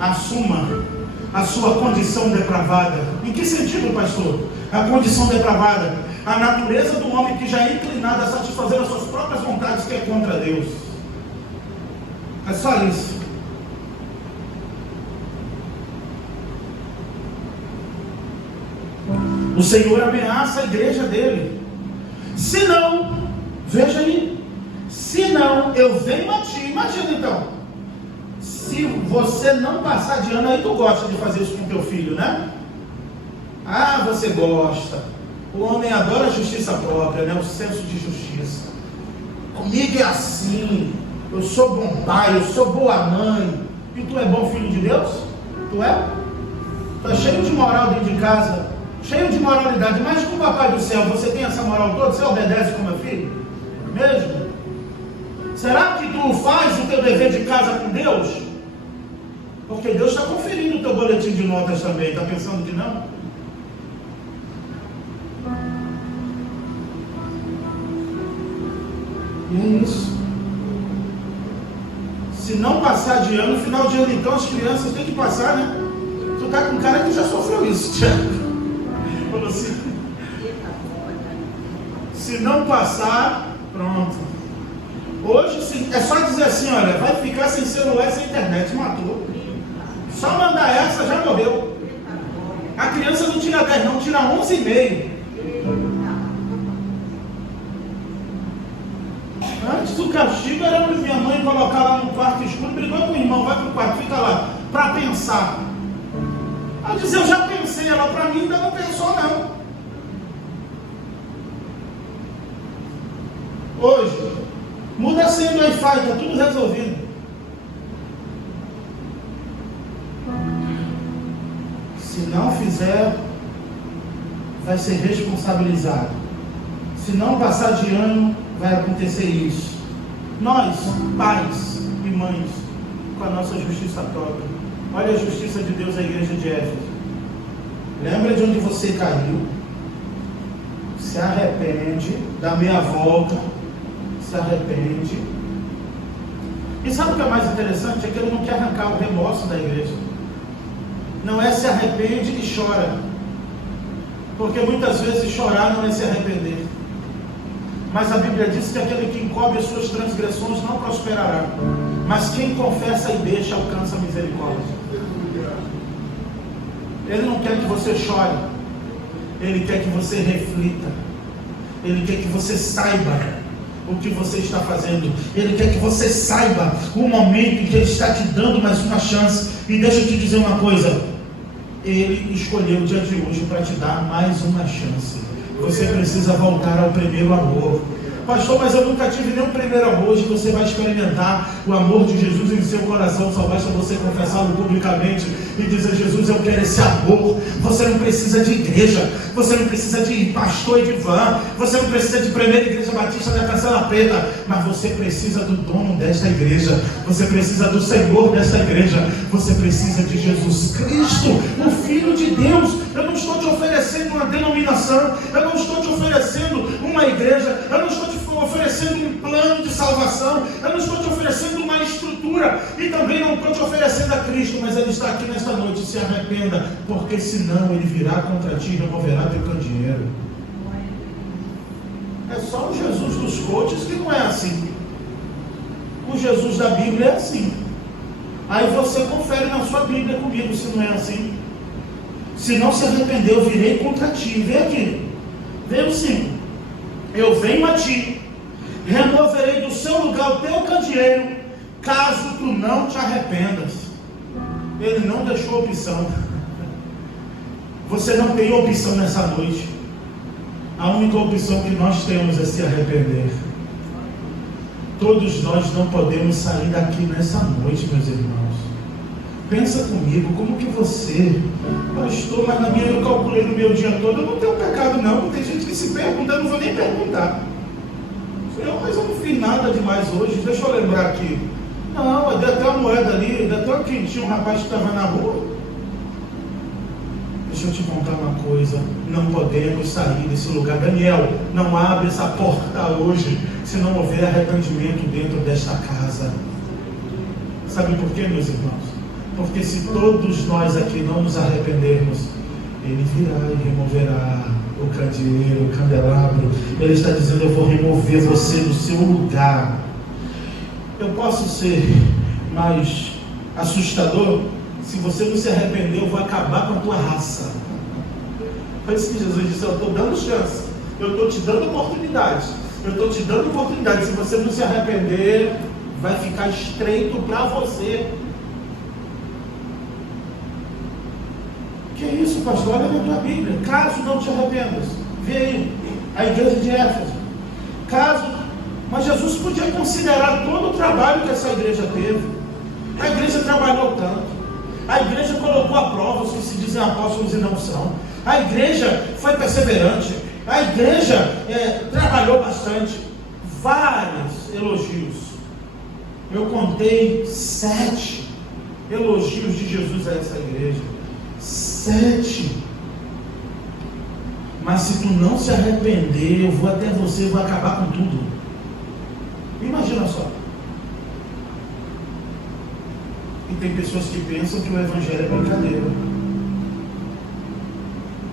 Assuma a sua condição depravada. Em que sentido, pastor? A condição depravada, a natureza do homem que já é inclinado a satisfazer as suas próprias vontades, que é contra Deus. É só isso. O Senhor ameaça a igreja dele. Se não, veja aí, se não, eu venho a ti. Imagina então, se você não passar de ano, aí tu gosta de fazer isso com teu filho, né? Ah, você gosta. O homem adora a justiça própria, né? O senso de justiça. Comigo é assim. Eu sou bom pai, eu sou boa mãe. E tu é bom filho de Deus? Tu é? Tu é cheio de moral dentro de casa, cheio de moralidade. Mas com o papai do céu, você tem essa moral toda? Você obedece como é filho? Mesmo? Será que tu faz o teu dever de casa com Deus? Porque Deus está conferindo o teu boletim de notas também. Está pensando que não? E é isso. Se não passar de ano, final de ano então as crianças têm que passar, né? Tu tá com cara que já sofreu isso, Tiago. Falou assim. Se não passar, pronto. Hoje é só dizer assim, olha, vai ficar sem celular e sem internet, matou. Só mandar essa, já morreu. A criança não tira 10 não, tira 11,5. Antes o castigo era minha mãe colocar lá no quarto escuro, brigou com o irmão, vai pro quarto, fica lá, para pensar. Ela dizia, eu já pensei, ela para mim ainda não pensou não. Hoje, muda a senha do Wi-Fi, está tudo resolvido. Se não fizer, vai ser responsabilizado. Se não passar de ano, vai acontecer isso. Nós, pais e mães, com a nossa justiça própria. Olha a justiça de Deus à igreja de Éfeso. Lembra de onde você caiu, se arrepende, dá meia volta, se arrepende. E sabe o que é mais interessante? É que ele não quer arrancar o remorso da igreja. Não é se arrepende e chora. Porque muitas vezes chorar não é se arrepender. Mas a Bíblia diz que aquele que encobre as suas transgressões não prosperará. Mas quem confessa e deixa alcança a misericórdia. Ele não quer que você chore. Ele quer que você reflita. Ele quer que você saiba o que você está fazendo. Ele quer que você saiba o momento em que Ele está te dando mais uma chance. E deixa eu te dizer uma coisa. Ele escolheu o dia de hoje para te dar mais uma chance. Você precisa voltar ao primeiro amor. Pastor, mas eu nunca tive nenhum primeiro amor. Hoje você vai experimentar o amor de Jesus em seu coração. Só basta você confessá-lo publicamente e dizer, Jesus, eu quero esse amor. Você não precisa de igreja, você não precisa de pastor e de van, você não precisa de primeira igreja batista da Cancela Preta, mas você precisa do dono desta igreja, você precisa do Senhor desta igreja, você precisa de Jesus Cristo, o Filho de Deus. Eu não estou te oferecendo uma denominação, eu não estou te oferecendo uma igreja, eu não estou te oferecendo um plano de salvação, eu não estou te oferecendo uma estrutura, e também não estou te oferecendo a Cristo, mas Ele está aqui nesta noite. Se arrependa, porque senão Ele virá contra ti e removerá teu candeeiro. É só o Jesus dos coaches que não é assim. O Jesus da Bíblia é assim. Aí você confere na sua Bíblia comigo se não é assim. Se não se arrepender, eu virei contra ti. Vem aqui, vem o 5. Eu venho a ti, removerei do seu lugar o teu candeeiro, caso tu não te arrependas. Ele não deixou opção. Você não tem opção nessa noite. A única opção que nós temos é se arrepender. Todos nós não podemos sair daqui nessa noite, meus irmãos. Pensa comigo, como que você, pastor, mas na minha eu calculei no meu dia todo, eu não tenho pecado não. Tem gente que se pergunta, eu não vou nem perguntar. Senhor, mas eu não fiz nada demais hoje, deixa eu lembrar aqui. Não, eu dei até uma moeda ali, eu dei até uma quentinha, um rapaz que estava na rua. Deixa eu te contar uma coisa, não podemos sair desse lugar. Daniel, não abre essa porta hoje, se não houver arrependimento dentro desta casa. Sabe por quê, meus irmãos? Porque se todos nós aqui não nos arrependermos, Ele virá e removerá o candeeiro, o candelabro. Ele está dizendo, eu vou remover você do seu lugar. Eu posso ser mais assustador? Se você não se arrepender, eu vou acabar com a tua raça. Foi isso que Jesus disse, eu estou dando chance, eu estou te dando oportunidade, eu estou te dando oportunidade. Se você não se arrepender, vai ficar estreito para você. Que isso, pastor? Olha na tua Bíblia. Caso não te arrependas, vê aí, a igreja de Éfeso. Mas Jesus podia considerar todo o trabalho que essa igreja teve. A igreja trabalhou tanto. A igreja colocou à prova os que se dizem apóstolos e não são. A igreja foi perseverante. A igreja trabalhou bastante. Vários elogios. Eu contei 7 elogios de Jesus a essa igreja. 7. Mas se tu não se arrepender, eu vou até você e vou acabar com tudo. Imagina só. E tem pessoas que pensam que o evangelho é brincadeira.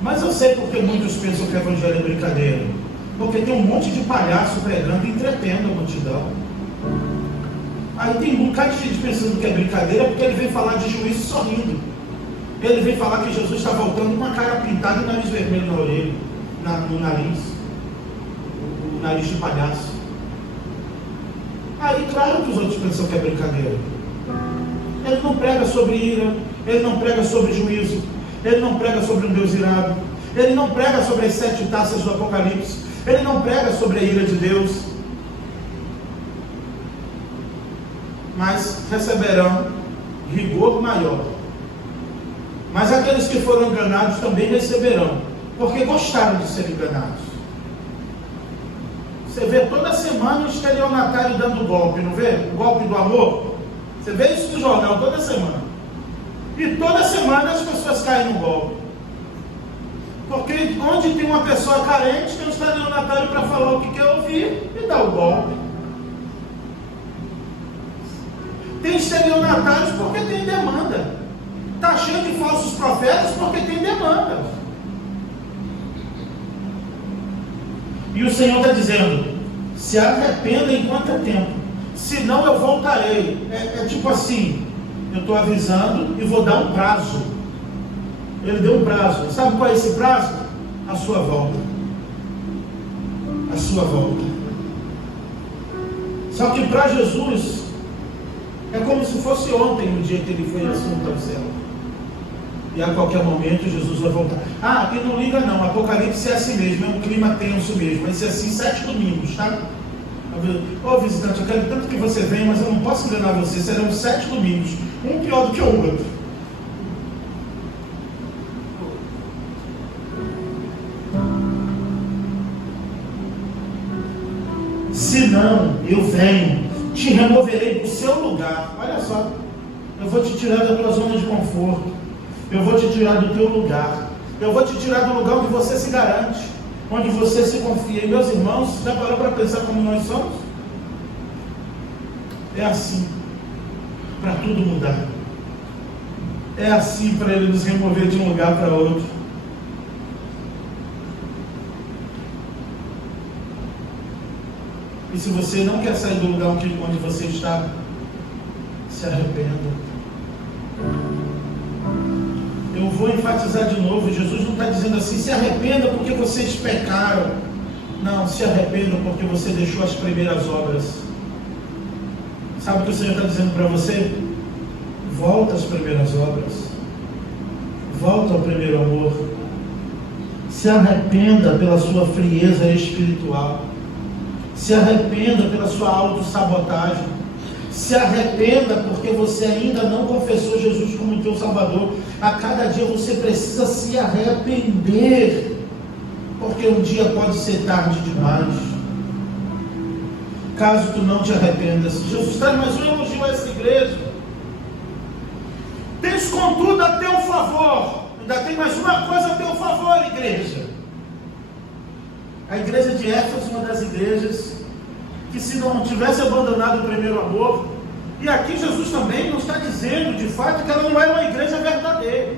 Mas eu sei porque muitos pensam que o evangelho é brincadeira. Porque tem um monte de palhaço pregando e entretendo a multidão. Aí tem um bocado de gente pensando que é brincadeira porque ele vem falar de juízo sorrindo. Ele vem falar que Jesus está voltando com a cara pintada e o nariz vermelho na orelha, no nariz. O nariz de palhaço. Aí claro que os outros pensam que é brincadeira. Ele não prega sobre ira, ele não prega sobre juízo, ele não prega sobre um Deus irado, ele não prega sobre as 7 taças do Apocalipse, ele não prega sobre a ira de Deus. Mas receberão rigor maior. Mas aqueles que foram enganados também receberão, porque gostaram de ser enganados. Você vê toda semana o estelionatário dando golpe, não vê? O golpe do amor. Você vê isso no jornal toda semana. E toda semana as pessoas caem no golpe. Porque onde tem uma pessoa carente, tem um estelionatário para falar o que quer ouvir e dar o golpe. Tem estelionatários porque tem demanda. Está cheio de falsos profetas porque tem demanda. E o Senhor está dizendo, se arrependa enquanto é tempo, senão eu voltarei. É tipo assim, eu estou avisando e vou dar um prazo. Ele deu um prazo. Sabe qual é esse prazo? A sua volta. A sua volta. Só que para Jesus é como se fosse ontem, no dia que ele foi assunto ao céu. E a qualquer momento Jesus vai voltar. Ah, e não liga não, Apocalipse é assim mesmo, é um clima tenso mesmo. Vai ser assim 7 domingos, tá? Ô visitante, eu quero tanto que você venha, mas eu não posso enganar você. Serão 7 domingos, um pior do que o outro. Se não, eu venho, te removerei do seu lugar. Olha só, eu vou te tirar da tua zona de conforto. Eu vou te tirar do teu lugar. Eu vou te tirar do lugar onde você se garante, onde você se confia. E meus irmãos, já parou para pensar como nós somos? É assim, para tudo mudar. É assim para Ele nos remover de um lugar para outro. E se você não quer sair do lugar onde você está, se arrependa. Eu vou enfatizar de novo, Jesus não está dizendo assim, se arrependa porque vocês pecaram. Não, se arrependa porque você deixou as primeiras obras. Sabe o que o Senhor está dizendo para você? Volta às primeiras obras. Volta ao primeiro amor. Se arrependa pela sua frieza espiritual. Se arrependa pela sua autossabotagem. Se arrependa porque você ainda não confessou Jesus como teu Salvador. A cada dia você precisa se arrepender, porque um dia pode ser tarde demais. Caso tu não te arrependas, Jesus traz mais um elogio a essa igreja. Tens contudo a teu favor. Ainda tem mais uma coisa a teu favor, igreja. A igreja de Éfeso, uma das igrejas que, se não tivesse abandonado o primeiro amor, e aqui Jesus também não está dizendo de fato que ela não é uma igreja verdadeira,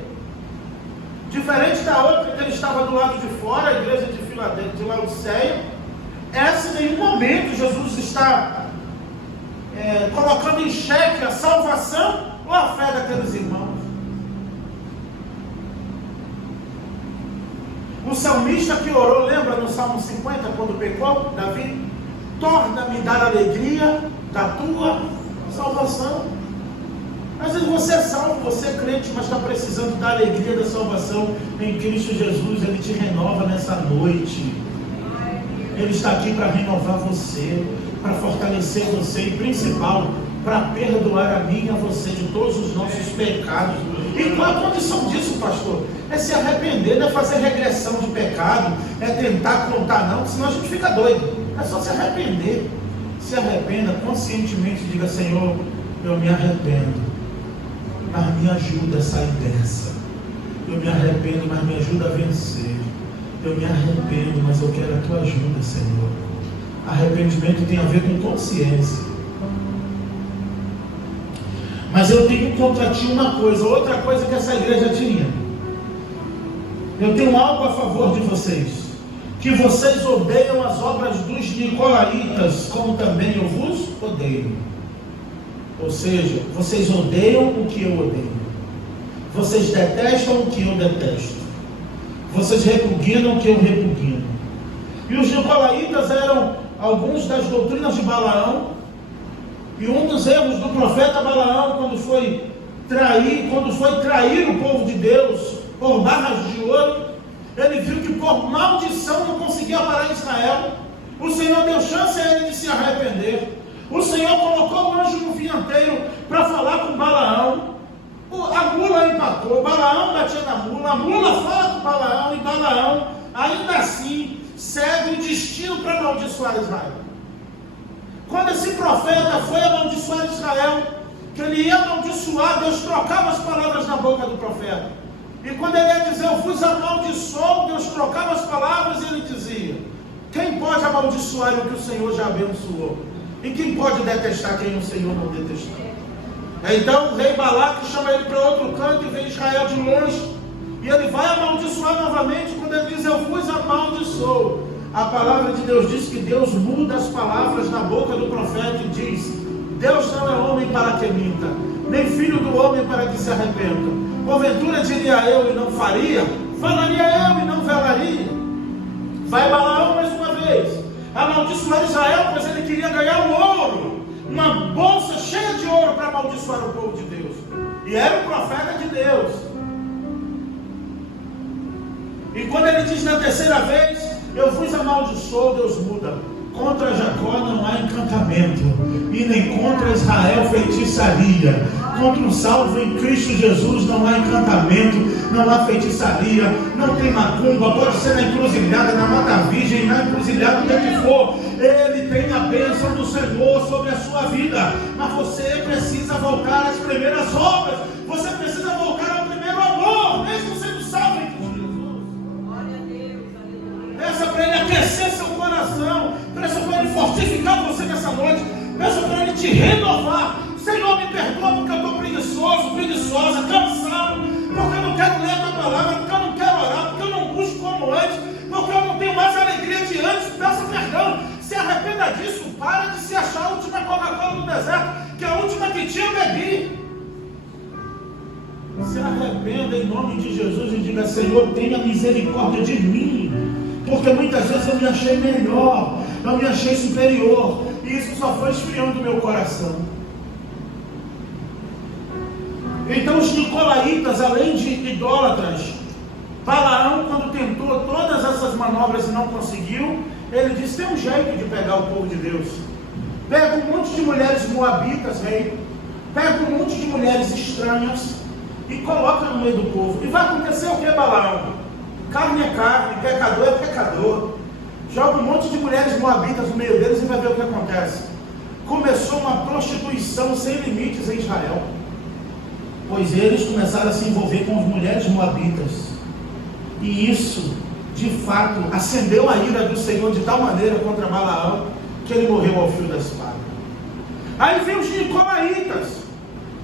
diferente da outra que ele estava do lado de fora, a igreja de Laodiceia. Essa, em nenhum momento Jesus está colocando em xeque a salvação ou a fé daqueles irmãos. O salmista que orou, lembra no Salmo 50, quando pecou, Davi? Torna-me dar alegria da tua salvação. Às vezes você é salvo, você é crente, mas está precisando da alegria da salvação em Cristo Jesus. Ele te renova nessa noite. Ele está aqui para renovar você, para fortalecer você e, principal, para perdoar a mim e a você de todos os nossos pecados. E qual a condição disso, pastor? É se arrepender, não é fazer regressão de pecado, é tentar contar não, senão a gente fica doido. É só se arrepender. Se arrependa conscientemente, diga: Senhor, eu me arrependo, mas me ajuda a sair dessa. Eu me arrependo, mas me ajuda a vencer. Eu me arrependo, mas eu quero a tua ajuda, Senhor. Arrependimento tem a ver com consciência. Mas eu tenho contra ti uma coisa, outra coisa que essa igreja tinha. Eu tenho algo a favor de vocês, que vocês odeiam as obras dos nicolaítas, como também eu vos odeio. Ou seja, vocês odeiam o que eu odeio. Vocês detestam o que eu detesto. Vocês repugnam o que eu repugno. E os nicolaítas eram alguns das doutrinas de Balaão. E um dos erros do profeta Balaão, quando foi trair o povo de Deus por barras de ouro, ele viu que por maldição não conseguia parar Israel. O Senhor deu chance a ele de se arrepender. O Senhor colocou o anjo no vinhanteiro para falar com Balaão. A mula empatou, Balaão batia na mula, a mula fala com Balaão, e Balaão ainda assim segue o destino para amaldiçoar Israel. Quando esse profeta foi amaldiçoar Israel, que ele ia amaldiçoar, Deus trocava as palavras na boca do profeta. E quando ele ia dizer: eu vos amaldiçoo, Deus trocava as palavras e ele dizia: quem pode amaldiçoar o que o Senhor já abençoou? E quem pode detestar quem o Senhor não detestou? Então o rei Balaque chama ele para outro canto e vê Israel de longe. E ele vai amaldiçoar novamente. Quando ele diz: eu vos amaldiçoo, a palavra de Deus diz que Deus muda as palavras na boca do profeta e diz: Deus não é homem para que minta, nem filho do homem para que se arrependa. Porventura diria eu e não faria? Falaria eu e não velaria? Vai Balaão mais uma vez amaldiçoar Israel, pois ele queria ganhar o ouro, uma bolsa cheia de ouro para amaldiçoar o povo de Deus. E era o profeta de Deus. E quando ele diz na terceira vez: eu vos amaldiçoo, Deus muda. Contra Jacó não há encantamento, e nem contra Israel feitiçaria. Contra um salvo em Cristo Jesus não há encantamento, não há feitiçaria, não tem macumba. Pode ser na encruzilhada, na mata virgem, na encruzilhada, onde que for. Ele tem a bênção do Senhor sobre a sua vida. Mas você precisa voltar às primeiras obras. Você precisa voltar ao primeiro amor, mesmo sendo salvo em Cristo Jesus. Glória a Deus. Peça para Ele aquecer seu coração. Peça para Ele fortificar você nessa noite. Peça para Ele te renovar. Senhor, me perdoa porque eu estou preguiçosa, cansado, porque eu não quero ler a tua palavra, porque eu não quero orar, porque eu não busco como antes, porque eu não tenho mais alegria de antes. Peça perdão. Se arrependa disso. Para de se achar a última Coca-Cola no deserto, que é a última que tinha, eu bebi. Se arrependa em nome de Jesus e diga: Senhor, tenha misericórdia de mim, porque muitas vezes eu me achei melhor, eu me achei superior, e isso só foi esfriando o meu coração. Então os nicolaítas, além de idólatras, Balaão, quando tentou todas essas manobras e não conseguiu, ele disse: tem um jeito de pegar o povo de Deus. Pega um monte de mulheres moabitas, rei, pega um monte de mulheres estranhas e coloca no meio do povo. E vai acontecer o que, Balaão? Carne é carne, pecador é pecador. Joga um monte de mulheres moabitas no meio deles e vai ver o que acontece. Começou uma prostituição sem limites em Israel, pois eles começaram a se envolver com as mulheres moabitas, e isso, de fato, acendeu a ira do Senhor de tal maneira contra Balaão, que ele morreu ao fio da espada. Aí vem os nicolaítas,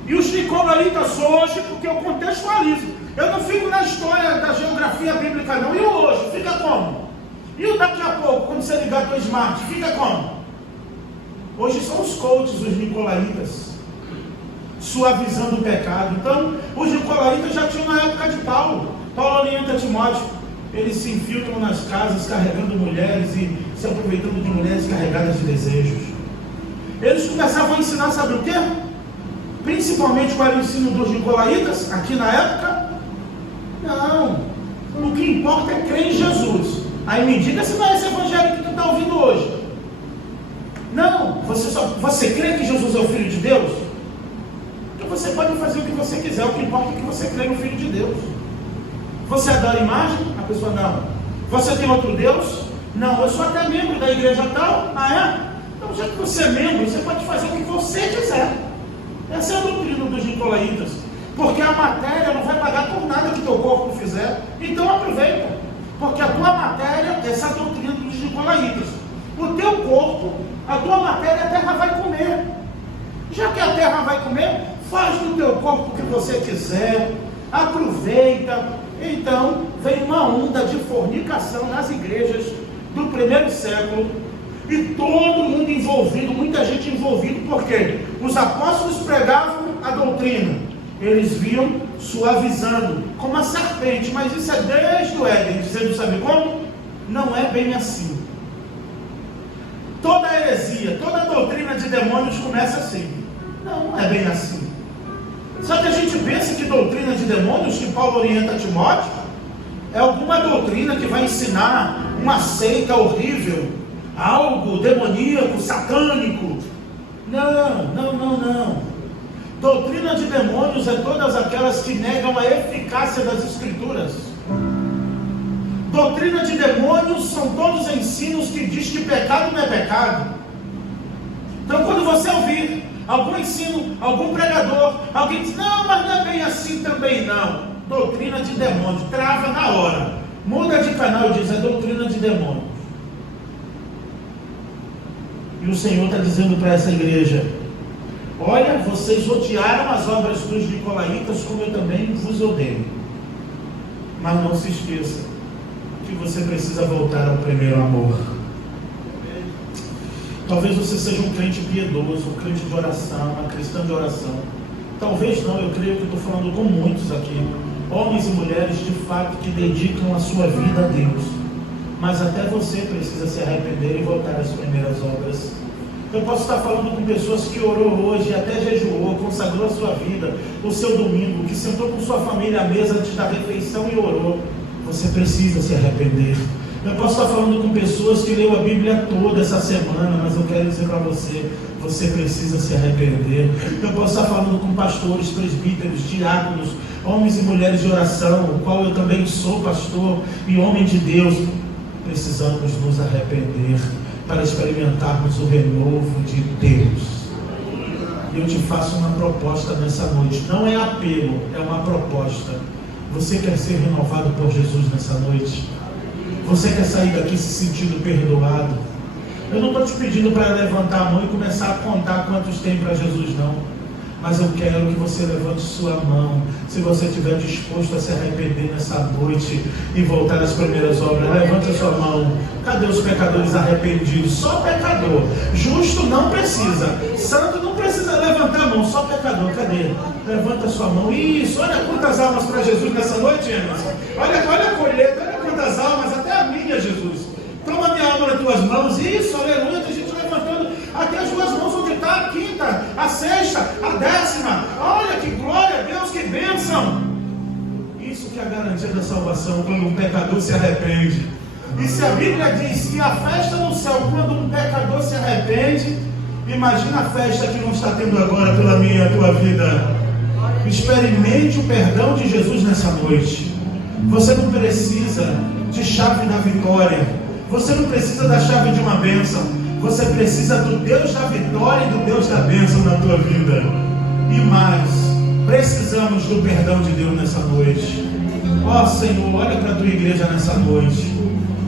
e os nicolaítas hoje, porque eu contextualizo, eu não fico na história da geografia bíblica não, e o hoje, fica como? E o daqui a pouco, quando você ligar teu smart, fica como? Hoje são os coaches, os nicolaítas, suavizando o pecado. Então, os nicolaítas já tinham na época de Paulo. Paulo orienta Timóteo, eles se infiltram nas casas carregando mulheres e se aproveitando de mulheres carregadas de desejos. Eles começavam a ensinar, sabe o quê? Principalmente qual era o ensino dos nicolaítas, aqui na época? Não, o que importa é crer em Jesus. Aí me diga se não é esse evangelho que tu está ouvindo hoje. Não, você crê que Jesus é o Filho de Deus? Então você pode fazer o que você quiser, o que importa é que você crê no Filho de Deus. Você adora imagem? A pessoa não. Você tem outro Deus? Não, eu sou até membro da igreja tal. Ah, é? Então já que você é membro, você pode fazer o que você quiser. Essa é a doutrina dos nicolaítas. Porque a matéria não vai pagar por nada que teu corpo fizer. Então aproveita. Porque a tua matéria, essa é a doutrina dos nicolaítas. O teu corpo, a tua matéria, a terra vai comer. Já que a terra vai comer, faz do teu corpo o que você quiser. Aproveita. Então, vem uma onda de fornicação nas igrejas do primeiro século, e todo mundo envolvido, muita gente envolvida, porque os apóstolos pregavam a doutrina, eles viam suavizando, como a serpente, mas isso é desde o Éden, dizendo, sabe como? Não é bem assim. Toda heresia, toda doutrina de demônios começa assim. Não é bem assim. Só que a gente pensa que doutrina de demônios, que Paulo orienta a Timóteo, é alguma doutrina que vai ensinar uma seita horrível, algo demoníaco, satânico. Não. Doutrina de demônios é todas aquelas que negam a eficácia das Escrituras. Doutrina de demônios são todos ensinos que diz que pecado não é pecado. Então, quando você ouvir algum ensino, algum pregador, alguém diz, não, mas não é bem assim também não. Doutrina de demônios, trava na hora. Muda de canal e diz, é doutrina de demônios. E o Senhor está dizendo para essa igreja, olha, vocês odiaram as obras dos nicolaítas, como eu também vos odeio. Mas não se esqueça que você precisa voltar ao primeiro amor. Talvez você seja um crente piedoso, um crente de oração, uma cristã de oração. Talvez não, eu creio que estou falando com muitos aqui. Homens e mulheres de fato que dedicam a sua vida a Deus. Mas até você precisa se arrepender e voltar às primeiras obras. Eu posso estar falando com pessoas que orou hoje, até jejuou, consagrou a sua vida, o seu domingo, que sentou com sua família à mesa antes da refeição e orou. Você precisa se arrepender. Eu posso estar falando com pessoas que leu a Bíblia toda essa semana, mas eu quero dizer para você, você precisa se arrepender. Eu posso estar falando com pastores, presbíteros, diáconos, homens e mulheres de oração, o qual eu também sou pastor e homem de Deus. Precisamos nos arrepender para experimentarmos o renovo de Deus. Eu te faço uma proposta nessa noite, não é apelo, é uma proposta. Você quer ser renovado por Jesus nessa noite? Você quer sair daqui se sentindo perdoado? Eu não estou te pedindo para levantar a mão e começar a contar quantos tem para Jesus, não. Mas eu quero que você levante sua mão, se você estiver disposto a se arrepender nessa noite e voltar às primeiras obras. Levante a sua mão. Cadê os pecadores arrependidos? Só pecador. Justo não precisa. Santo não precisa levantar a mão. Só pecador. Cadê? Levanta a sua mão. Isso. Olha quantas almas para Jesus nessa noite, Emerson. Olha a colheita. Olha quantas almas. Até a minha, Jesus. Toma minha alma nas tuas mãos. Isso. Aleluia. Tem gente levantando até as duas mãos onde está a quinta, a sexta, a décima. Olha que glória a Deus, que bênção. Isso que é a garantia da salvação quando um pecador se arrepende. E se a Bíblia diz que a festa no céu quando um pecador se arrepende, imagina a festa que não está tendo agora pela minha e a tua vida. Experimente o perdão de Jesus nessa noite. Você não precisa de chave da vitória. Você não precisa da chave de uma bênção. Você precisa do Deus da vitória e do Deus da bênção na tua vida. E mais, precisamos do perdão de Deus nessa noite. Ó Senhor, olha para a tua igreja nessa noite.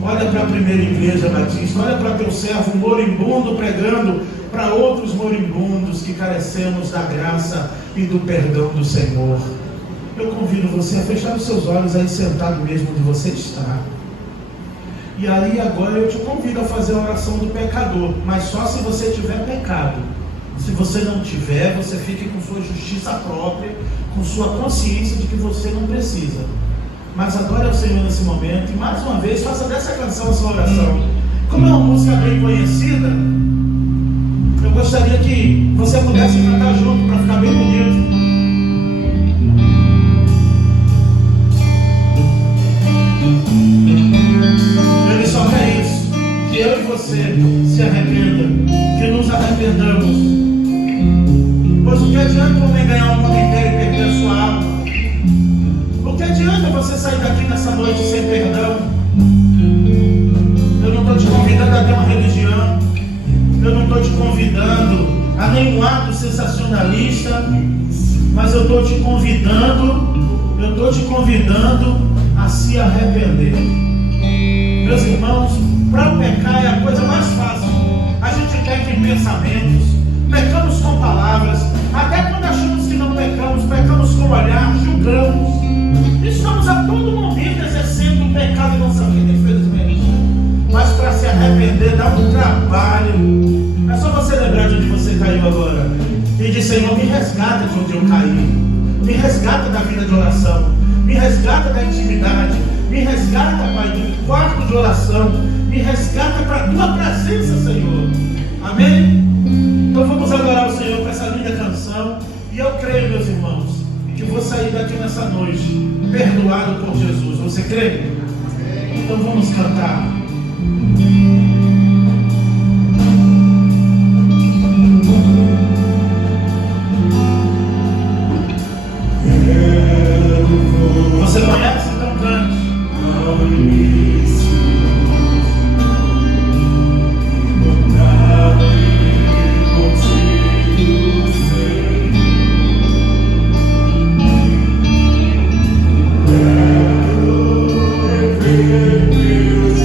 Olha para a primeira igreja batista. Olha para teu servo moribundo pregando para outros moribundos que carecemos da graça e do perdão do Senhor. Eu convido você a fechar os seus olhos aí sentado mesmo onde você está. E aí agora eu te convido a fazer a oração do pecador, mas só se você tiver pecado. Se você não tiver, você fique com sua justiça própria, com sua consciência de que você não precisa. Mas adore ao Senhor nesse momento e mais uma vez faça dessa canção a sua oração. Como é uma música bem conhecida, eu gostaria que você pudesse cantar junto para ficar bem bonito. Ele só quer isso, que eu e você se arrependa, que nos arrependamos. Pois o que adianta o homem ganhar o mundo inteiro e perder a sua alma? O que adianta você sair daqui nessa noite sem perdão? Eu não estou te convidando a ter uma religião. Eu não estou te convidando a nenhum ato sensacionalista. Mas eu estou te convidando a se arrepender. Meus irmãos, para pecar é a coisa mais fácil. A gente peca em pensamentos, pecamos com palavras, até quando achamos que não pecamos, pecamos com o olhar, julgamos. Estamos a todo momento exercendo o pecado em nossa vida, infelizmente. Mas para se arrepender dá um trabalho. É só você lembrar de onde você caiu agora e dizer: Senhor, me resgata de onde eu caí. Me resgata da vida de oração. Me resgata da intimidade. Me resgata, Pai, do quarto de oração. Me resgata para a tua presença, Senhor. Amém? Então vamos adorar o Senhor com essa linda canção. E eu creio, meus irmãos, que vou sair daqui nessa noite perdoado por Jesus. Você crê? Então vamos cantar. Você conhece? Então cante. Deus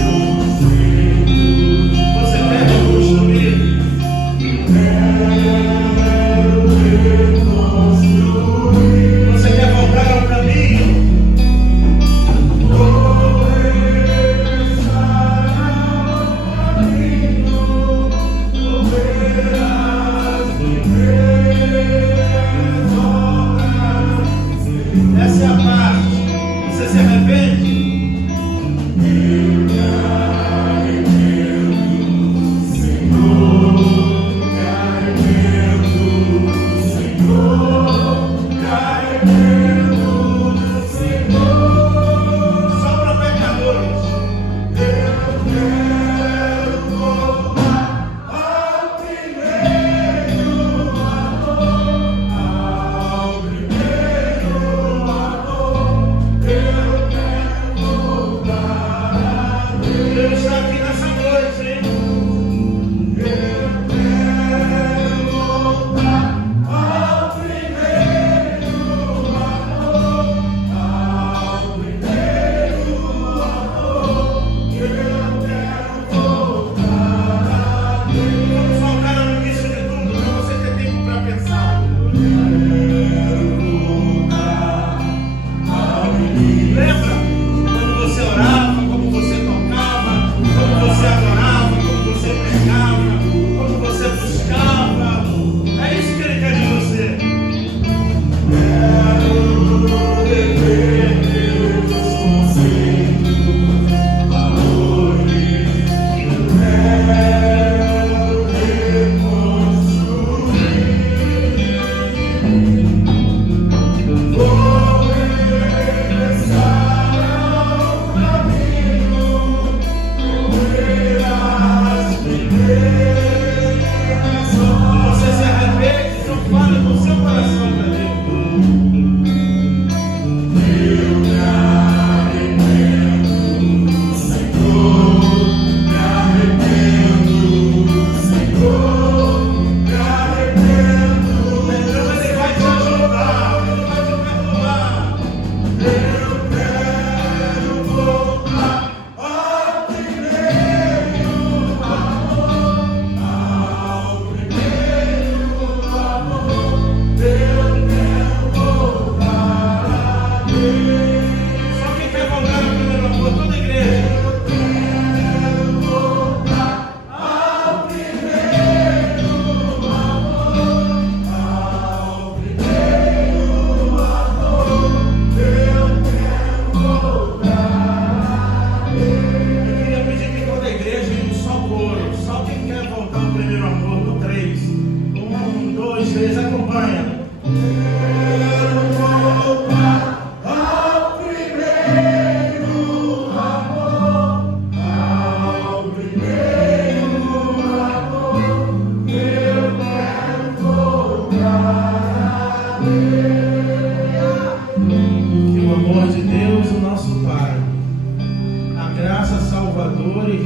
2, 3, acompanha.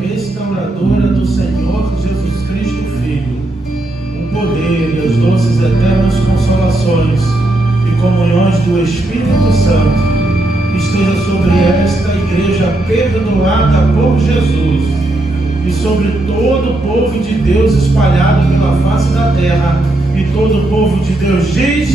Restauradora do Senhor Jesus Cristo Filho, o poder e as doces eternas consolações e comunhões do Espírito Santo esteja sobre esta igreja perdoada por Jesus e sobre todo o povo de Deus espalhado pela face da terra, e todo o povo de Deus diz: